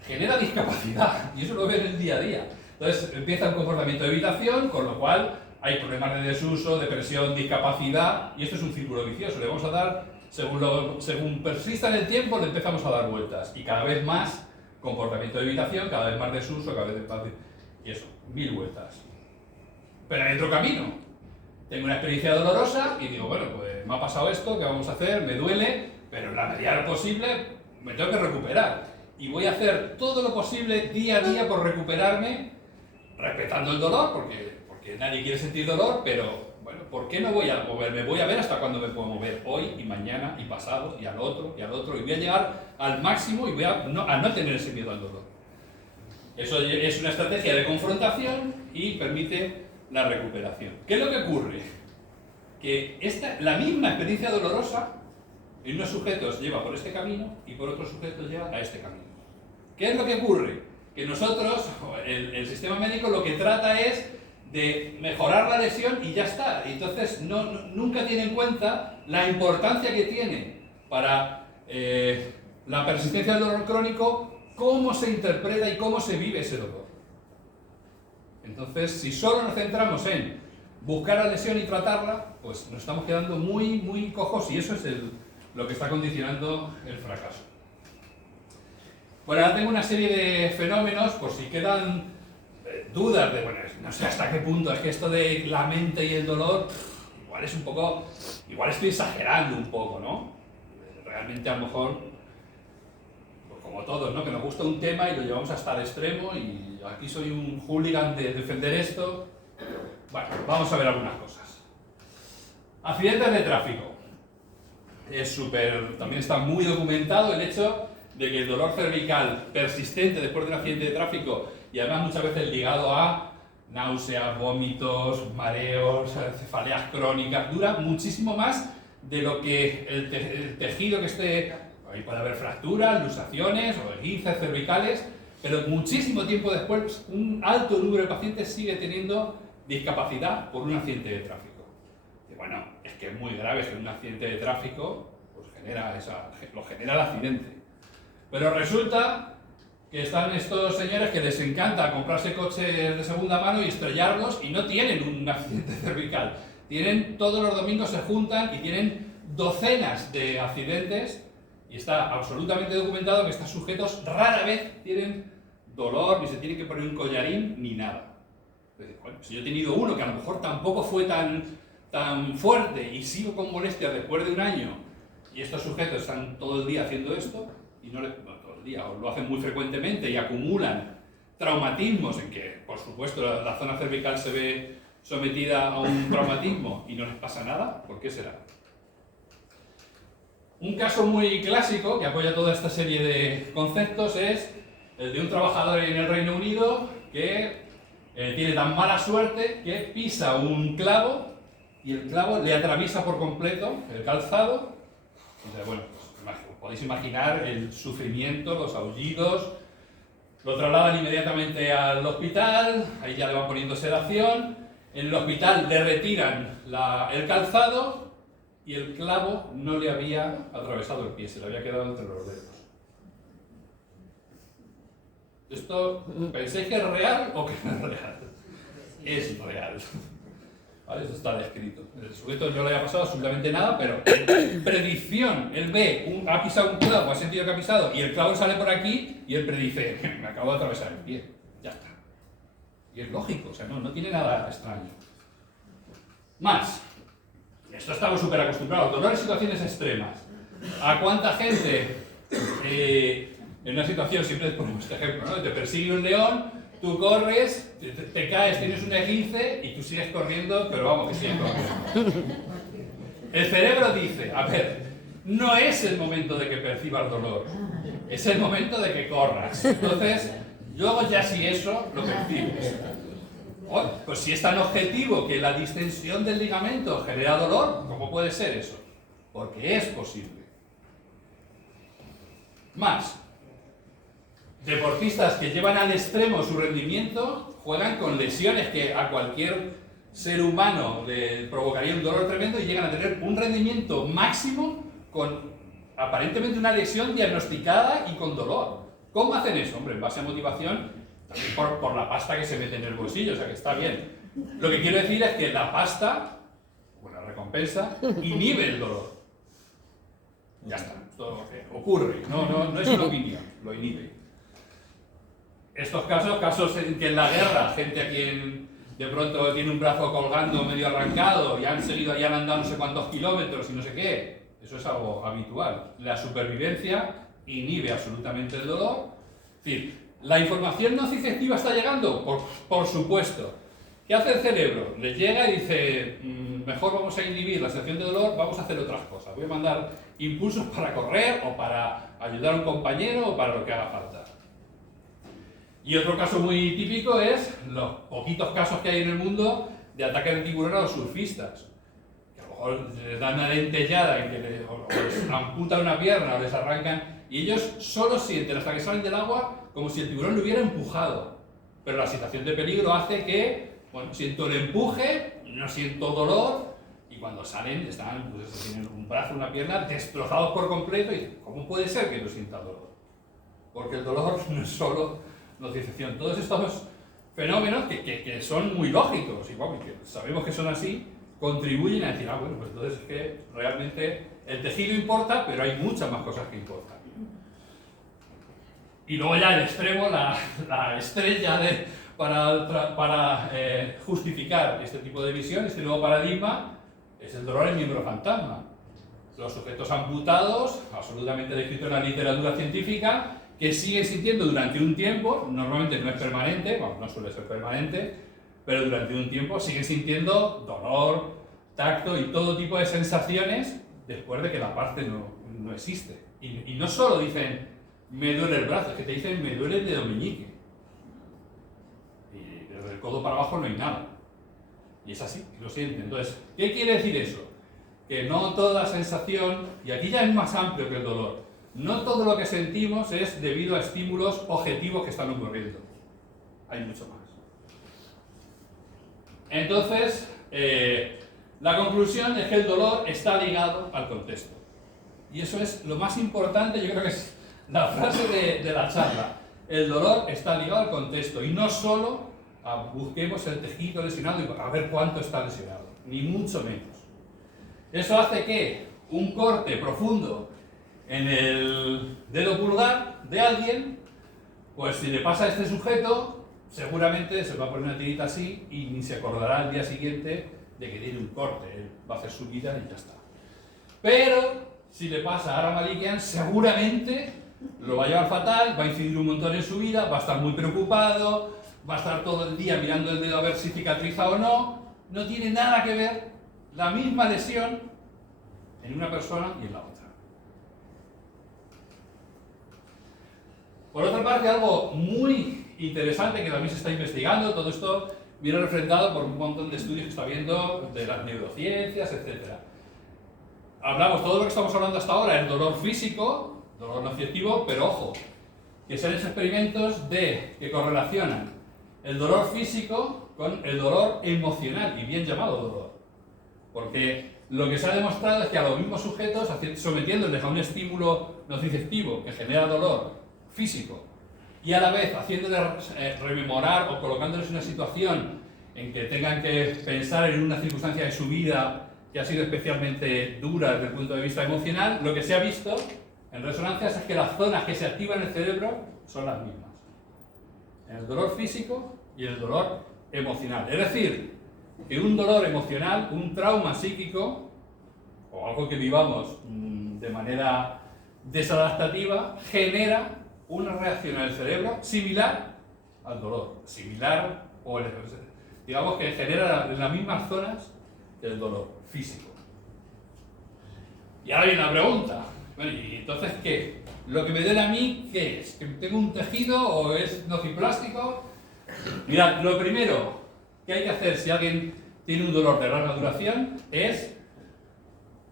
genera discapacidad, y eso lo ves en el día a día. Entonces empieza un comportamiento de evitación, con lo cual hay problemas de desuso, depresión, discapacidad, y esto es un círculo vicioso. Le vamos a dar, según persista en el tiempo, le empezamos a dar vueltas, y cada vez más comportamiento de evitación, cada vez más desuso, cada vez más... y eso, 1000 vueltas. Pero hay otro camino. Tengo una experiencia dolorosa y digo, bueno, pues me ha pasado esto, ¿qué vamos a hacer? Me duele, pero en la medida de lo posible me tengo que recuperar. Y voy a hacer todo lo posible día a día por recuperarme, respetando el dolor, porque nadie quiere sentir dolor, pero bueno, ¿por qué no voy a moverme? Voy a ver hasta cuándo me puedo mover, hoy y mañana y pasado y al otro, y voy a llegar al máximo y voy a no tener ese miedo al dolor. Eso es una estrategia de confrontación y permite la recuperación. ¿Qué es lo que ocurre? Que la misma experiencia dolorosa en unos sujetos lleva por este camino y por otros sujetos lleva a este camino. ¿Qué es lo que ocurre? Que nosotros, el sistema médico, lo que trata es de mejorar la lesión y ya está. Entonces nunca tiene en cuenta la importancia que tiene para la persistencia del dolor crónico, cómo se interpreta y cómo se vive ese dolor. Entonces, si solo nos centramos en buscar la lesión y tratarla, pues nos estamos quedando muy, muy cojos, y eso es lo que está condicionando el fracaso. Bueno, ahora tengo una serie de fenómenos, por si quedan dudas de, bueno, no sé hasta qué punto, es que esto de la mente y el dolor, igual estoy exagerando un poco, ¿no? Realmente a lo mejor, pues como todos, ¿no? Que nos gusta un tema y lo llevamos hasta el extremo, y aquí soy un hooligan de defender esto. Bueno, vamos a ver algunas cosas. Accidentes de tráfico. También está muy documentado el hecho de que el dolor cervical persistente después de un accidente de tráfico, y además muchas veces ligado a náuseas, vómitos, mareos, cefaleas crónicas, dura muchísimo más de lo que el tejido que esté... Ahí puede haber fracturas, luxaciones o esguinces cervicales, pero muchísimo tiempo después un alto número de pacientes sigue teniendo discapacidad por un accidente de tráfico. Y bueno, es que es muy grave que un accidente de tráfico pues lo genera el accidente. Pero resulta que están estos señores que les encanta comprarse coches de segunda mano y estrellarlos, y no tienen un accidente cervical. Todos los domingos se juntan y tienen docenas de accidentes, y está absolutamente documentado que estos sujetos rara vez tienen dolor, ni se tienen que poner un collarín, ni nada. Bueno, si yo he tenido uno que a lo mejor tampoco fue tan fuerte y sigo con molestias después de un año, y estos sujetos están todo el día haciendo esto, y no todo el día, o lo hacen muy frecuentemente y acumulan traumatismos en que, por supuesto, la zona cervical se ve sometida a un traumatismo y no les pasa nada, ¿por qué será? Un caso muy clásico que apoya toda esta serie de conceptos es el de un trabajador en el Reino Unido que tiene tan mala suerte que pisa un clavo y el clavo le atraviesa por completo el calzado. Entonces, bueno, pues, podéis imaginar el sufrimiento, los aullidos. Lo trasladan inmediatamente al hospital, ahí ya le van poniendo sedación. En el hospital le retiran el calzado y el clavo no le había atravesado el pie, se le había quedado entre los dedos. ¿Esto pensáis que es real o que no es real? Es real. ¿Vale? Eso está descrito. El sujeto no le había pasado absolutamente nada, pero predicción. Él ve, ha pisado un clavo, ha sentido que ha pisado, y el clavo sale por aquí, y él predice, me acabo de atravesar el pie. Ya está. Y es lógico, o sea, no tiene nada extraño. Más. Esto estamos súper acostumbrados. Dolor en situaciones extremas. ¿A cuánta gente en una situación, siempre ponemos este ejemplo, ¿no? Te persigue un león, tú corres, te caes, tienes un esguince y tú sigues corriendo, pero vamos, que sigues corriendo. El cerebro dice, a ver, no es el momento de que percibas dolor, es el momento de que corras. Entonces, luego ya si eso lo percibes. Oh, pues si es tan objetivo que la distensión del ligamento genera dolor, ¿cómo puede ser eso? Porque es posible. Más. deportistas que llevan al extremo su rendimiento juegan con lesiones que a cualquier ser humano le provocaría un dolor tremendo y llegan a tener un rendimiento máximo con aparentemente una lesión diagnosticada y con dolor. ¿Cómo hacen eso? Hombre, en base a motivación, también por la pasta que se mete en el bolsillo, o sea que está bien. Lo que quiero decir es que la pasta, la recompensa, inhibe el dolor. Ya está, esto ocurre, no es una opinión, lo inhibe. Estos casos en que en la guerra, gente a quien de pronto tiene un brazo colgando medio arrancado y han andado no sé cuántos kilómetros y no sé qué, eso es algo habitual. La supervivencia inhibe absolutamente el dolor. Es decir, ¿la información nociceptiva está llegando? Por supuesto. ¿Qué hace el cerebro? Le llega y dice, mejor vamos a inhibir la sensación de dolor, vamos a hacer otras cosas. Voy a mandar impulsos para correr o para ayudar a un compañero o para lo que haga falta. Y otro caso muy típico es los poquitos casos que hay en el mundo de ataque de tiburón a los surfistas. Que a lo mejor les dan una dentellada en que les amputan una pierna o les arrancan y ellos solo sienten hasta que salen del agua como si el tiburón lo hubiera empujado. Pero la situación de peligro hace que, bueno, siento el empuje, no siento dolor y cuando salen están, pues, tienen un brazo, una pierna destrozados por completo y ¿cómo puede ser que no sienta dolor? Porque el dolor no es solo nocicepción. Todos estos fenómenos que son muy lógicos y bueno, que sabemos que son así, contribuyen a decir, bueno, pues entonces es que realmente el tejido importa, pero hay muchas más cosas que importan. Y luego ya el extremo, la estrella para justificar este tipo de visión, este nuevo paradigma, es el dolor en miembro fantasma. Los sujetos amputados, absolutamente descrito en la literatura científica, que siguen sintiendo durante un tiempo, normalmente no es permanente, bueno, no suele ser permanente, pero durante un tiempo siguen sintiendo dolor, tacto y todo tipo de sensaciones después de que la parte no existe. Y no solo dicen, me duele el brazo, es que te dicen, me duele el dedo meñique. Y desde el codo para abajo no hay nada. Y es así, lo sienten. Entonces, ¿qué quiere decir eso? Que no toda sensación, y aquí ya es más amplio que el dolor, no todo lo que sentimos es debido a estímulos objetivos que están ocurriendo. Hay mucho más. Entonces, la conclusión es que el dolor está ligado al contexto. Y eso es lo más importante, yo creo que es la frase de la charla. El dolor está ligado al contexto y no solo busquemos el tejido lesionado y a ver cuánto está lesionado, ni mucho menos. Eso hace que un corte profundo en el dedo pulgar de alguien, pues si le pasa a este sujeto, seguramente se va a poner una tirita así y ni se acordará al día siguiente de que tiene un corte. Él va a hacer su vida y ya está. Pero si le pasa a Ara Malikian, seguramente lo va a llevar fatal, va a incidir un montón en su vida, va a estar muy preocupado, va a estar todo el día mirando el dedo a ver si cicatriza o no. No tiene nada que ver la misma lesión en una persona y en la otra. Por otra parte, algo muy interesante que también se está investigando, todo esto viene refrendado por un montón de estudios que está viendo de las neurociencias, etc. Hablamos, todo lo que estamos hablando hasta ahora es dolor físico, dolor nociceptivo, pero ojo, que se han hecho experimentos que correlacionan el dolor físico con el dolor emocional, y bien llamado dolor. Porque lo que se ha demostrado es que a los mismos sujetos, sometiéndoles a un estímulo nociceptivo que genera dolor físico y a la vez haciéndoles rememorar o colocándoles en una situación en que tengan que pensar en una circunstancia de su vida que ha sido especialmente dura desde el punto de vista emocional, lo que se ha visto en resonancias es que las zonas que se activan en el cerebro son las mismas. En el dolor físico y en el dolor emocional. Es decir, que un dolor emocional, un trauma psíquico o algo que vivamos de manera desadaptativa genera una reacción en el cerebro similar al dolor, similar o digamos que genera en las mismas zonas que el dolor físico. Y ahora viene la pregunta, bueno, ¿y entonces qué? ¿Lo que me duele a mí qué es? ¿Que tengo un tejido o es nociplástico? Mirad, lo primero que hay que hacer si alguien tiene un dolor de larga duración es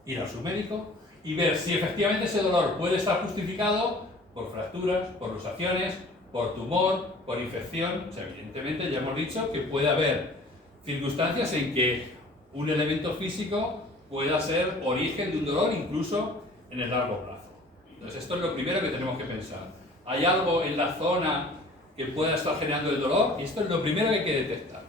ir a su médico y ver si efectivamente ese dolor puede estar justificado por fracturas, por luxaciones por tumor, por infección. O sea, evidentemente ya hemos dicho que puede haber circunstancias en que un elemento físico pueda ser origen de un dolor incluso en el largo plazo. Entonces esto es lo primero que tenemos que pensar. ¿Hay algo en la zona que pueda estar generando el dolor? Y esto es lo primero que hay que detectar.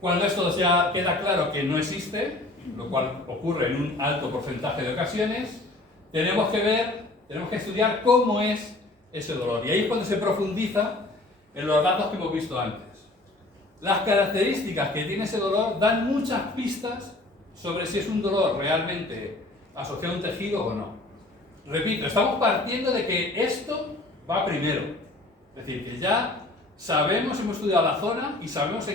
Cuando esto ya queda claro que no existe, lo cual ocurre en un alto porcentaje de ocasiones, tenemos que estudiar cómo es ese dolor. Y ahí es cuando se profundiza en los datos que hemos visto antes. Las características que tiene ese dolor dan muchas pistas sobre si es un dolor realmente asociado a un tejido o no. Repito, estamos partiendo de que esto va primero. Es decir, que ya sabemos, hemos estudiado la zona y sabemos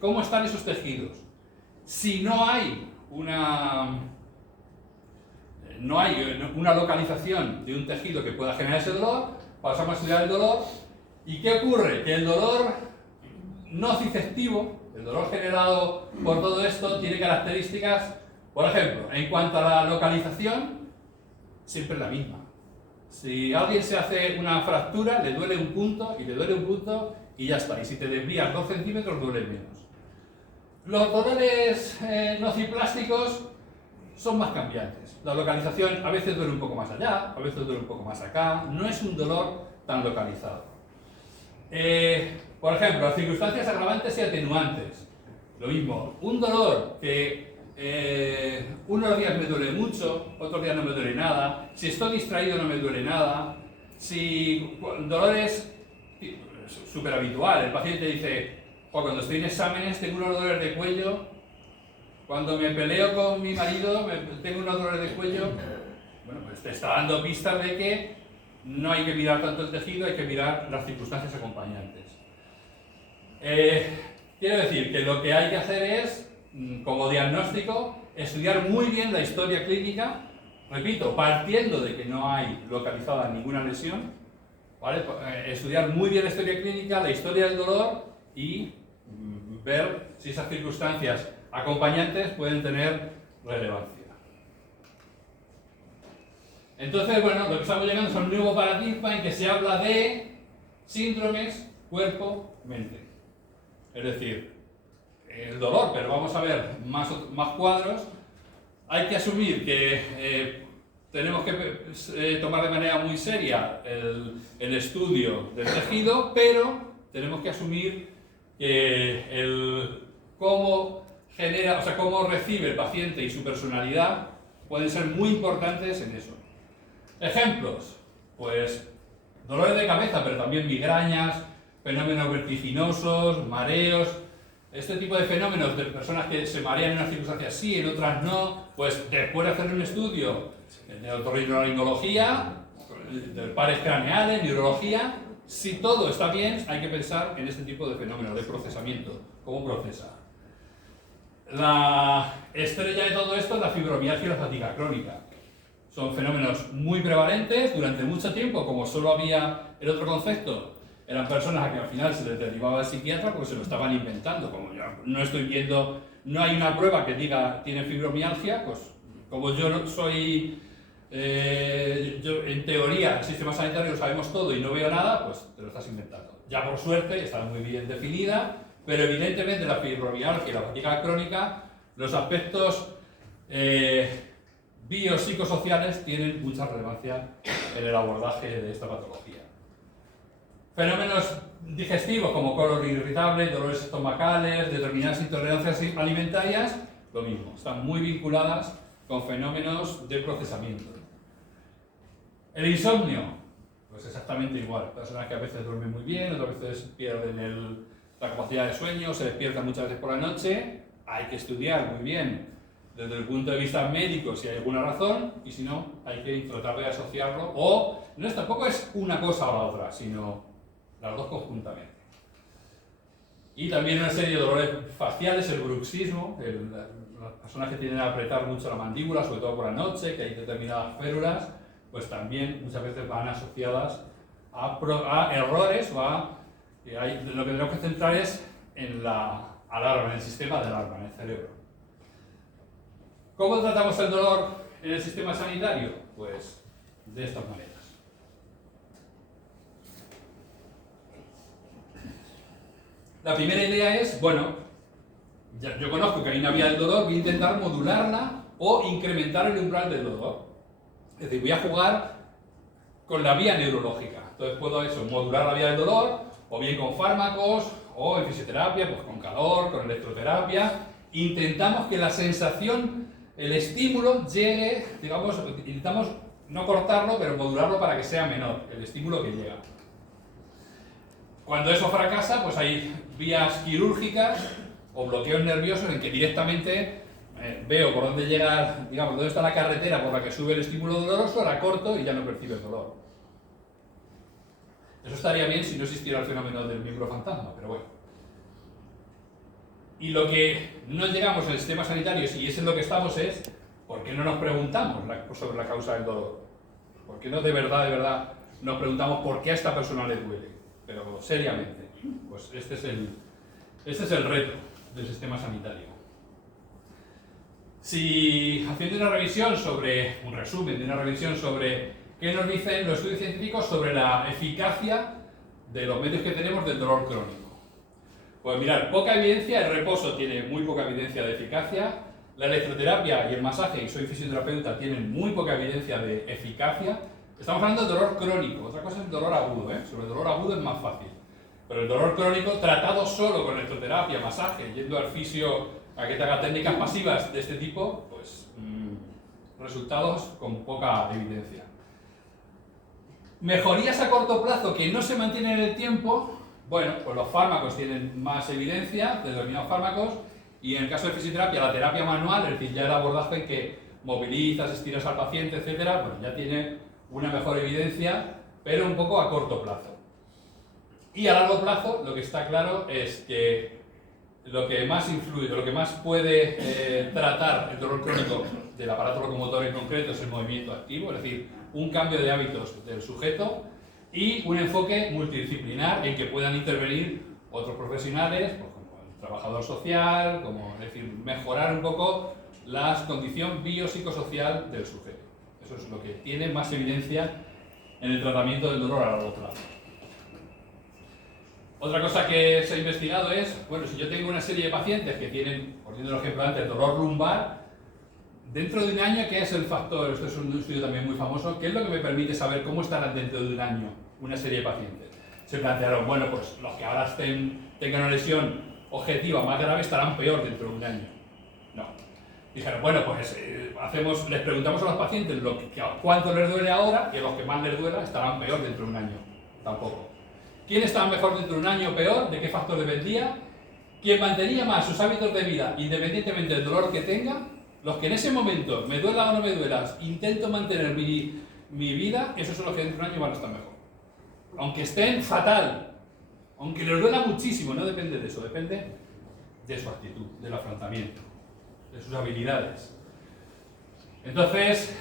cómo están esos tejidos. Si no hay una localización de un tejido que pueda generar ese dolor, pasamos a estudiar el dolor. ¿Y qué ocurre? Que el dolor nociceptivo, el dolor generado por todo esto, tiene características, por ejemplo, en cuanto a la localización, siempre la misma. Si alguien se hace una fractura, le duele un punto y le duele un punto y ya está. Y si te desvías 2 centímetros, duele menos. Los dolores nociplásticos son más cambiantes. La localización a veces duele un poco más allá, a veces duele un poco más acá. No es un dolor tan localizado. Por ejemplo, las circunstancias agravantes y atenuantes. Lo mismo, un dolor que unos días me duele mucho, otros días no me duele nada. Si estoy distraído no me duele nada. Si dolores súper habitual, el paciente dice, cuando estoy en exámenes tengo unos dolores de cuello, cuando me peleo con mi marido tengo unos dolores de cuello. Bueno, pues te está dando pistas de que no hay que mirar tanto el tejido, hay que mirar las circunstancias acompañantes. Quiero decir que lo que hay que hacer es, como diagnóstico, estudiar muy bien la historia clínica, repito, partiendo de que no hay localizada ninguna lesión, ¿vale? Estudiar muy bien la historia clínica, la historia del dolor y ver si esas circunstancias acompañantes pueden tener relevancia. Entonces, bueno, lo que estamos llegando es a un nuevo paradigma en que se habla de síndromes cuerpo-mente. Es decir, el dolor, pero vamos a ver más cuadros. Hay que asumir que tenemos que tomar de manera muy seria el estudio del tejido, pero tenemos que asumir que cómo genera, o sea, cómo recibe el paciente y su personalidad pueden ser muy importantes en eso. Ejemplos, pues dolores de cabeza, pero también migrañas, fenómenos vertiginosos, mareos, este tipo de fenómenos de personas que se marean en unas circunstancias sí, en otras no, pues después de hacer un estudio de otorrinolaringología, de pares craneales, neurología, si todo está bien, hay que pensar en este tipo de fenómenos de procesamiento, cómo procesa. La estrella de todo esto es la fibromialgia y la fatiga crónica. Son fenómenos muy prevalentes durante mucho tiempo, como solo había el otro concepto, eran personas a que al final se les derivaba al psiquiatra porque se lo estaban inventando. Como yo no estoy viendo, no hay una prueba que diga tiene fibromialgia, pues como yo no soy, yo en teoría el sistema sanitario lo sabemos todo y no veo nada, pues te lo estás inventando. Ya por suerte está muy bien definida, pero evidentemente la fibromialgia y la fatiga crónica, los aspectos biopsicosociales tienen mucha relevancia en el abordaje de esta patología. Fenómenos digestivos como colon irritable, dolores estomacales, determinadas intolerancias alimentarias, lo mismo, están muy vinculadas con fenómenos de procesamiento. El insomnio, pues exactamente igual, personas que a veces duermen muy bien, otras veces pierden la capacidad de sueño, se despiertan muchas veces por la noche, hay que estudiar muy bien desde el punto de vista médico si hay alguna razón, y si no, hay que tratar de asociarlo, o no tampoco es una cosa o la otra, sino las dos conjuntamente. Y también una serie de dolores faciales, el bruxismo, las personas que tienden a apretar mucho la mandíbula, sobre todo por la noche, que hay determinadas férulas, pues también muchas veces van asociadas a errores o lo que tenemos que centrar es en la alarma, en el sistema de alarma, en el cerebro. ¿Cómo tratamos el dolor en el sistema sanitario? Pues de estas maneras. La primera idea es, bueno, yo conozco que hay una vía del dolor, voy a intentar modularla o incrementar el umbral del dolor. Es decir, voy a jugar con la vía neurológica. Entonces puedo modular la vía del dolor, o bien con fármacos, o en fisioterapia, pues con calor, con electroterapia. Intentamos que la sensación, el estímulo llegue, digamos, intentamos no cortarlo, pero modularlo para que sea menor, el estímulo que llega. Cuando eso fracasa, pues hay vías quirúrgicas o bloqueos nerviosos en que directamente veo por dónde llega, digamos, dónde está la carretera por la que sube el estímulo doloroso, la corto y ya no percibe el dolor. Eso estaría bien si no existiera el fenómeno del miembro fantasma, pero bueno. Y lo que no llegamos en el sistema sanitario, y es en lo que estamos, es ¿por qué no nos preguntamos sobre la causa del dolor? ¿Por qué no de verdad nos preguntamos por qué a esta persona le duele? Pero seriamente. Pues este es el reto del sistema sanitario. Si haciendo una revisión sobre, un resumen de una revisión sobre qué nos dicen los estudios científicos sobre la eficacia de los medios que tenemos del dolor crónico. Pues mirar, poca evidencia, el reposo tiene muy poca evidencia de eficacia, la electroterapia y el masaje, y soy fisioterapeuta, tienen muy poca evidencia de eficacia. Estamos hablando de dolor crónico, otra cosa es el dolor agudo, sobre el dolor agudo es más fácil. Pero el dolor crónico, tratado solo con electroterapia, masaje, yendo al fisio a que te haga técnicas pasivas de este tipo, pues resultados con poca evidencia. Mejorías a corto plazo que no se mantienen en el tiempo, bueno, pues los fármacos tienen más evidencia, determinados fármacos, y en el caso de fisioterapia, la terapia manual, es decir, ya el abordaje en que movilizas, estiras al paciente, etcétera, bueno, ya tiene una mejor evidencia, pero un poco a corto plazo. Y a largo plazo, lo que está claro es que lo que más influye, lo que más puede tratar el dolor crónico del aparato locomotor en concreto es el movimiento activo, es decir, un cambio de hábitos del sujeto y un enfoque multidisciplinar en que puedan intervenir otros profesionales, pues como el trabajador social, como, es decir, mejorar un poco la condición biopsicosocial del sujeto. Eso es lo que tiene más evidencia en el tratamiento del dolor a largo plazo. Otra cosa que se ha investigado es, bueno, si yo tengo una serie de pacientes que tienen, poniendo el ejemplo antes, dolor lumbar, dentro de un año, ¿qué es el factor? Esto es un estudio también muy famoso. ¿Qué es lo que me permite saber cómo estarán dentro de un año una serie de pacientes? Se plantearon, bueno, pues los que ahora tengan una lesión objetiva más grave estarán peor dentro de un año. No. Dijeron, bueno, pues les preguntamos a los pacientes cuánto les duele ahora y a los que más les duela estarán peor dentro de un año. Tampoco. ¿Quién estaba mejor dentro de un año o peor? ¿De qué factor dependía? ¿Quién mantenía más sus hábitos de vida independientemente del dolor que tenga? Los que en ese momento, me duela o no me duela, intento mantener mi vida, esos son los que dentro de un año van a estar mejor. Aunque estén fatal, aunque les duela muchísimo, no depende de eso, depende de su actitud, del afrontamiento, de sus habilidades. Entonces,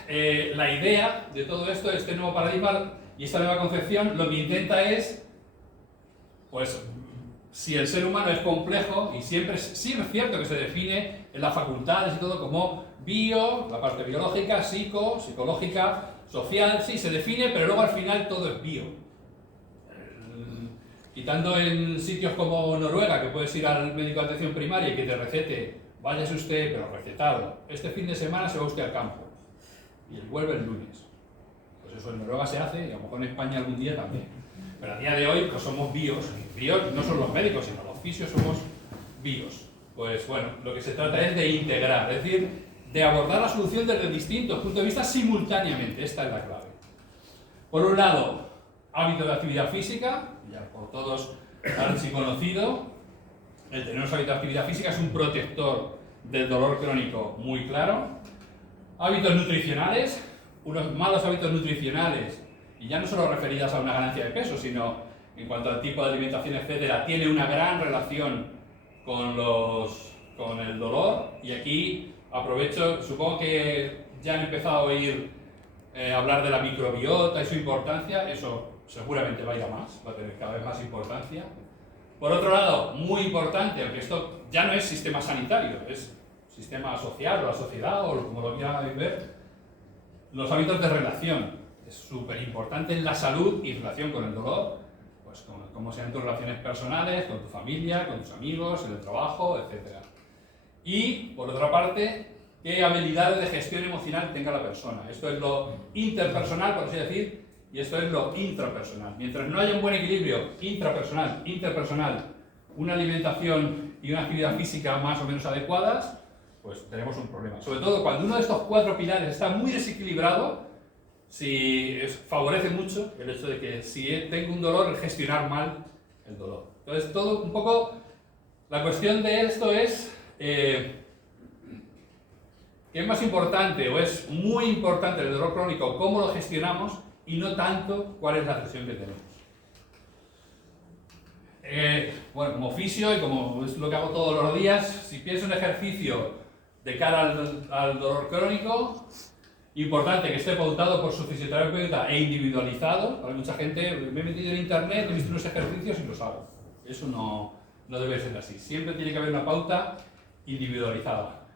la idea de todo esto, este nuevo paradigma y esta nueva concepción, lo que intenta es, pues, si el ser humano es complejo, y siempre es cierto que se define en las facultades y todo como la parte biológica, psicológica, social, sí, se define, pero luego al final todo es bio. Quitando en sitios como Noruega, que puedes ir al médico de atención primaria y que te recete, váyase usted, pero recetado, este fin de semana se va usted al campo, y él vuelve el lunes. Pues eso en Noruega se hace, y a lo mejor en España algún día también. Pero a día de hoy pues somos bios. Bios no son los médicos, sino los fisios somos bios. Pues bueno, lo que se trata es de integrar, es decir, de abordar la solución desde distintos puntos de vista simultáneamente. Esta es la clave. Por un lado, hábito de actividad física, ya por todos archiconocido. El tener un hábito de actividad física es un protector del dolor crónico muy claro. Hábitos nutricionales, unos malos hábitos nutricionales, y ya no solo referidas a una ganancia de peso, sino en cuanto al tipo de alimentación, etcétera, tiene una gran relación con el dolor. Y aquí aprovecho, supongo que ya han empezado a oír hablar de la microbiota y su importancia. Eso seguramente va a ir a más, va a tener cada vez más importancia. Por otro lado, muy importante, aunque esto ya no es sistema sanitario, es sistema social o la sociedad o como lo quieran ver, los hábitos de relación. Es súper importante en la salud y en relación con el dolor. Pues pues cómo sean tus relaciones personales, con tu familia, con tus amigos, en el trabajo, etc. Y, por otra parte, qué habilidades de gestión emocional tenga la persona. Esto es lo interpersonal, por así decir, y esto es lo intrapersonal. Mientras no haya un buen equilibrio intrapersonal, interpersonal, una alimentación y una actividad física más o menos adecuadas, pues tenemos un problema. Sobre todo cuando uno de estos 4 pilares está muy desequilibrado, favorece mucho el hecho de que si tengo un dolor, el gestionar mal el dolor. Entonces, todo un poco, la cuestión de esto es, ¿qué es más importante o es muy importante el dolor crónico, cómo lo gestionamos y no tanto cuál es la sesión que tenemos? Bueno, como fisio y como es lo que hago todos los días, si pienso en ejercicio de cara al dolor crónico, importante que esté pautado por su fisioterapeuta e individualizado. Hay mucha gente, me he metido en internet, he visto unos ejercicios y los hago. Eso no debe ser así. Siempre tiene que haber una pauta individualizada.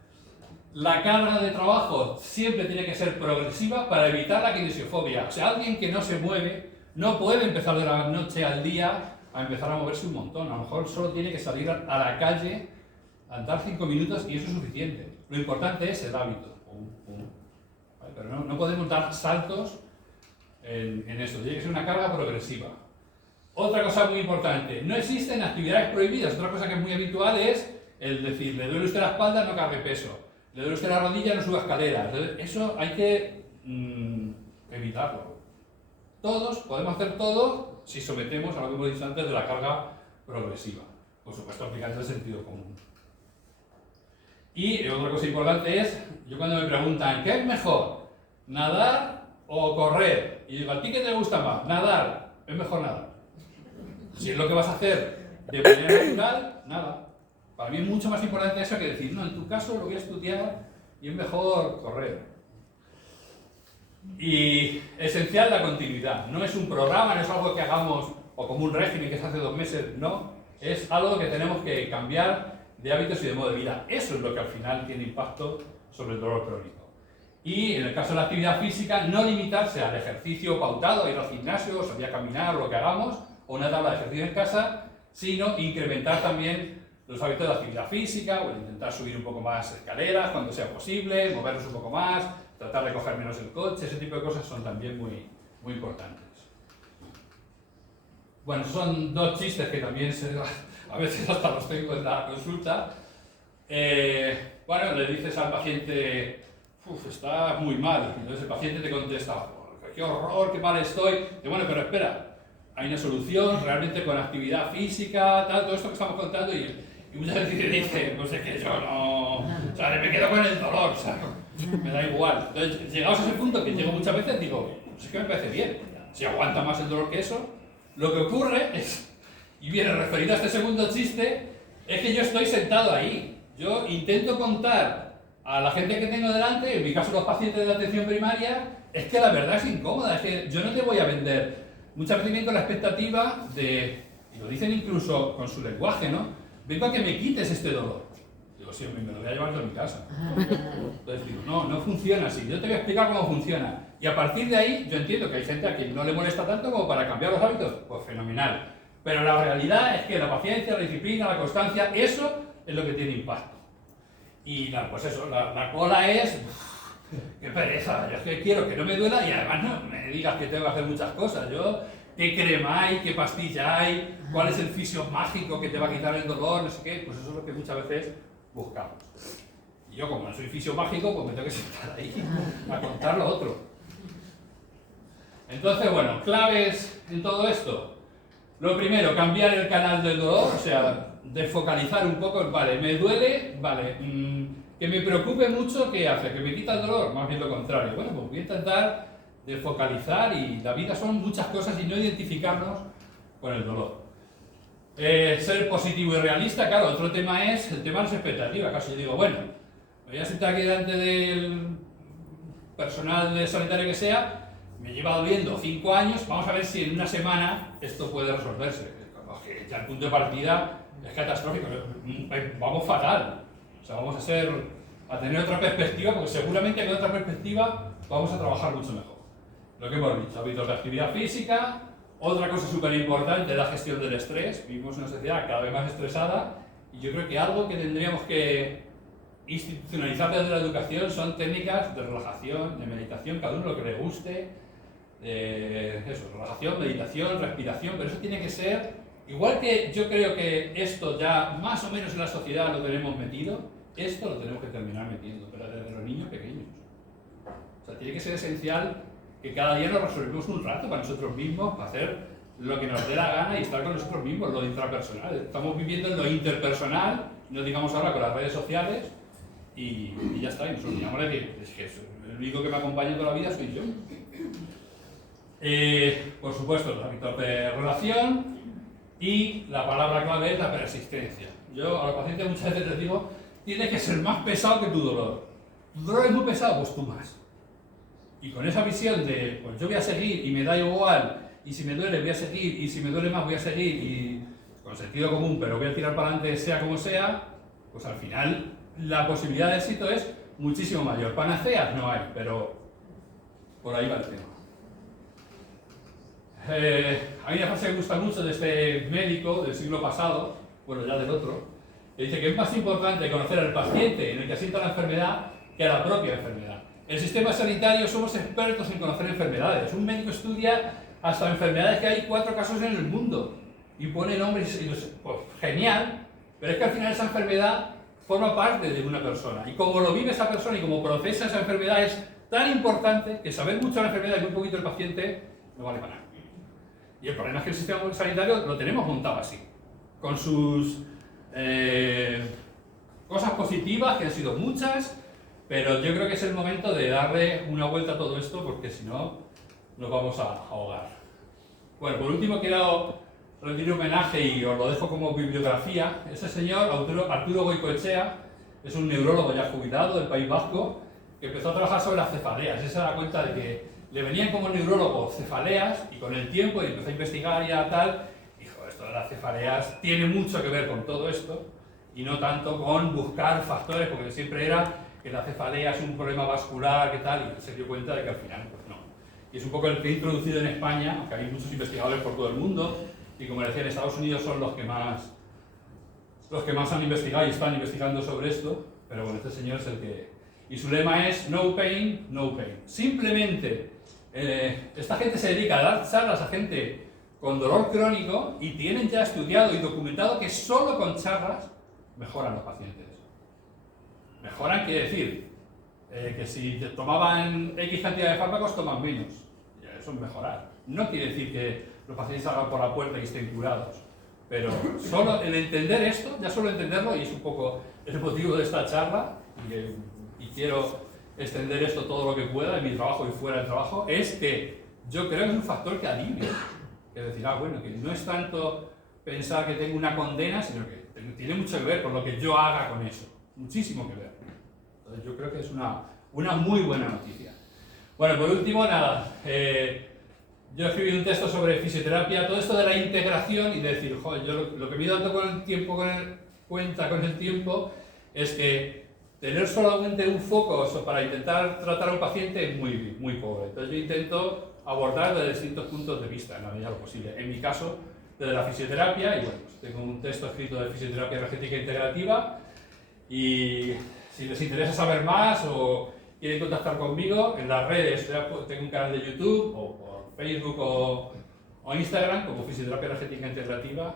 La carga de trabajo siempre tiene que ser progresiva para evitar la kinesiofobia. O sea, alguien que no se mueve no puede empezar de la noche al día a empezar a moverse un montón. A lo mejor solo tiene que salir a la calle, andar 5 minutos y eso es suficiente. Lo importante es el hábito. ¿Vale? Pero no podemos dar saltos en esto. Tiene que ser una carga progresiva. Otra cosa muy importante, no existen actividades prohibidas. Otra cosa que es muy habitual es el decir, le duele usted la espalda, no cargue peso. Le duele usted la rodilla, no suba escaleras. Entonces, eso hay que evitarlo. Todos podemos hacer todo si sometemos a lo que hemos dicho antes de la carga progresiva. Por supuesto, aplicando el sentido común. Y otra cosa importante es, yo cuando me preguntan, ¿qué es mejor? ¿Nadar o correr? Y digo, ¿a ti qué te gusta más? Nadar. Es mejor nadar. Si es lo que vas a hacer de manera natural, nada. Para mí es mucho más importante eso que decir, no, en tu caso lo voy a estudiar y es mejor correr. Y esencial la continuidad. No es un programa, no es algo que hagamos o como un régimen que se hace 2 meses, no. Es algo que tenemos que cambiar de hábitos y de modo de vida. Eso es lo que al final tiene impacto sobre el dolor crónico. Y en el caso de la actividad física, no limitarse al ejercicio pautado, ir al gimnasio, salir a caminar, lo que hagamos, o una tabla de ejercicio en casa, sino incrementar también los hábitos de actividad física, o intentar subir un poco más escaleras cuando sea posible, movernos un poco más, tratar de coger menos el coche, ese tipo de cosas son también muy, muy importantes. Bueno, son 2 chistes que también a veces hasta los tengo en la consulta. Bueno, le dices al paciente, está muy mal, entonces el paciente te contesta, qué horror, qué mal estoy. Y bueno, pero espera, hay una solución, realmente con actividad física, tal, todo esto que estamos contando, y muchas veces te dice, pues es que yo no, o sea, me quedo con el dolor, o sea, me da igual. Entonces, llegados a ese punto que llego muchas veces, digo, pues es que me parece bien, si aguanta más el dolor que eso, lo que ocurre es, y viene referido a este segundo chiste, es que yo estoy sentado ahí. Yo intento contar a la gente que tengo delante, en mi caso los pacientes de la atención primaria, es que la verdad es incómoda, es que yo no te voy a vender. Muchas veces vienen con la expectativa de, y lo dicen incluso con su lenguaje, ¿no? Vengo a que me quites este dolor. Digo, sí, me lo voy a llevar yo a mi casa. Entonces digo, no funciona así. Yo te voy a explicar cómo funciona. Y a partir de ahí, yo entiendo que hay gente a quien no le molesta tanto como para cambiar los hábitos. Pues fenomenal. Pero la realidad es que la paciencia, la disciplina, la constancia, eso es lo que tiene impacto. Y pues eso, la cola es, qué pereza, yo es que quiero que no me duela y además no me digas que tengo que hacer muchas cosas. Yo, qué crema hay, qué pastilla hay, cuál es el fisio mágico que te va a quitar el dolor, no sé qué, pues eso es lo que muchas veces buscamos. Y yo, como no soy fisio mágico, pues me tengo que sentar ahí a contar lo otro. Entonces, bueno, claves en todo esto. Lo primero, cambiar el canal del dolor, o sea, desfocalizar un poco, vale, me duele, vale, que me preocupe mucho, ¿qué hace? ¿Que me quita el dolor? Más bien lo contrario. Bueno, pues voy a intentar desfocalizar y la vida son muchas cosas y no identificarnos con el dolor. Ser positivo y realista, claro, otro tema es el tema de las expectativas. Casi yo digo, bueno, me voy a sentar aquí delante del personal sanitario que sea, me lleva doliendo 5 años, vamos a ver si en una semana esto puede resolverse. Ya el punto de partida es catastrófico, vamos fatal. O sea, vamos a tener otra perspectiva, porque seguramente con otra perspectiva vamos a trabajar mucho mejor. Lo que hemos dicho, hábitos de actividad física, Otra cosa súper importante es la gestión del estrés. Vivimos en una sociedad cada vez más estresada y yo creo que algo que tendríamos que institucionalizar desde la educación son técnicas de relajación, de meditación, cada uno lo que le guste, eso, relajación, meditación, respiración, pero eso tiene que ser, igual que yo creo que esto ya más o menos en la sociedad lo tenemos metido, esto lo tenemos que terminar metiendo, pero desde los niños pequeños. O sea, tiene que ser esencial que cada día nos resolvemos un rato para nosotros mismos, para hacer lo que nos dé la gana y estar con nosotros mismos, lo intrapersonal. Estamos viviendo en lo interpersonal, no digamos ahora con las redes sociales, y ya está, y nos olvidamos de que es que el único que me acompaña toda la vida soy yo. Por supuesto, los hábitos de relación y la palabra clave es la persistencia. Yo a los pacientes muchas veces les digo, tienes que ser más pesado que tu dolor. ¿Tu dolor es muy pesado? Pues tú más. Y con esa visión de, pues yo voy a seguir y me da igual, y si me duele voy a seguir, y si me duele más voy a seguir, y con sentido común, pero voy a tirar para adelante sea como sea, pues al final la posibilidad de éxito es muchísimo mayor. Panaceas no hay, pero por ahí va el tema. A mí una frase que me gusta mucho de este médico del siglo pasado, bueno ya del otro, que dice que es más importante conocer al paciente en el que asienta la enfermedad que a la propia enfermedad. En el sistema sanitario somos expertos en conocer enfermedades. Un médico estudia hasta enfermedades que hay 4 casos en el mundo y pone nombres, y pues, genial, pero es que al final esa enfermedad forma parte de una persona y como lo vive esa persona y como procesa esa enfermedad es tan importante que saber mucho de la enfermedad y muy poquito del paciente no vale para nada. Y el problema es que el sistema sanitario lo tenemos montado así, con sus cosas positivas, que han sido muchas, pero yo creo que es el momento de darle una vuelta a todo esto porque si no nos vamos a ahogar. Bueno, por último quiero rendir homenaje y os lo dejo como bibliografía. Ese señor, Arturo Goicoechea, es un neurólogo ya jubilado del País Vasco que empezó a trabajar sobre las cefaleas. Él se da cuenta de que le venían como neurólogo cefaleas y con el tiempo y empezó a investigar ya tal, dijo, esto de las cefaleas tiene mucho que ver con todo esto y no tanto con buscar factores, porque siempre era que la cefalea es un problema vascular, que tal, y se dio cuenta de que al final, pues no. Y es un poco el que he introducido en España, aunque hay muchos investigadores por todo el mundo, y como decía, en Estados Unidos son los que más han investigado y están investigando sobre esto, pero bueno, este señor es el que... Y su lema es no pain, no pain. Simplemente, esta gente se dedica a dar charlas a gente con dolor crónico y tienen ya estudiado y documentado que solo con charlas mejoran los pacientes. Mejoran quiere decir que si tomaban X cantidad de fármacos, toman menos. Y eso es mejorar. No quiere decir que los pacientes salgan por la puerta y estén curados. Pero solo el entender esto, ya solo entenderlo, y es un poco el motivo de esta charla, y quiero extender esto todo lo que pueda en mi trabajo y fuera del trabajo, es que yo creo que es un factor que alivia. Es decir, bueno, que no es tanto pensar que tengo una condena, sino que tiene mucho que ver con lo que yo haga con eso. Muchísimo que ver. Entonces yo creo que es una muy buena noticia. Bueno, por último, nada. Yo escribí un texto sobre fisioterapia, todo esto de la integración y de decir, joder, yo lo que me he dado cuenta con el tiempo es que tener solamente un foco para intentar tratar a un paciente es muy pobre. Entonces yo intento abordar desde distintos puntos de vista, en la medida de lo posible. En mi caso, desde la fisioterapia, y bueno, pues tengo un texto escrito de fisioterapia energética integrativa, y si les interesa saber más o quieren contactar conmigo, en las redes tengo un canal de YouTube o por Facebook o Instagram, como fisioterapia energética integrativa,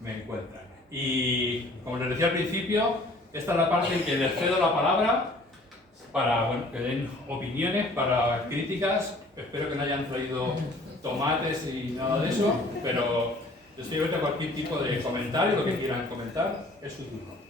me encuentran. Y como les decía al principio, esta es la parte en que les cedo la palabra para que den opiniones, para críticas. Espero que no hayan traído tomates y nada de eso, pero estoy abierto a cualquier tipo de comentario, lo que quieran comentar, es su turno.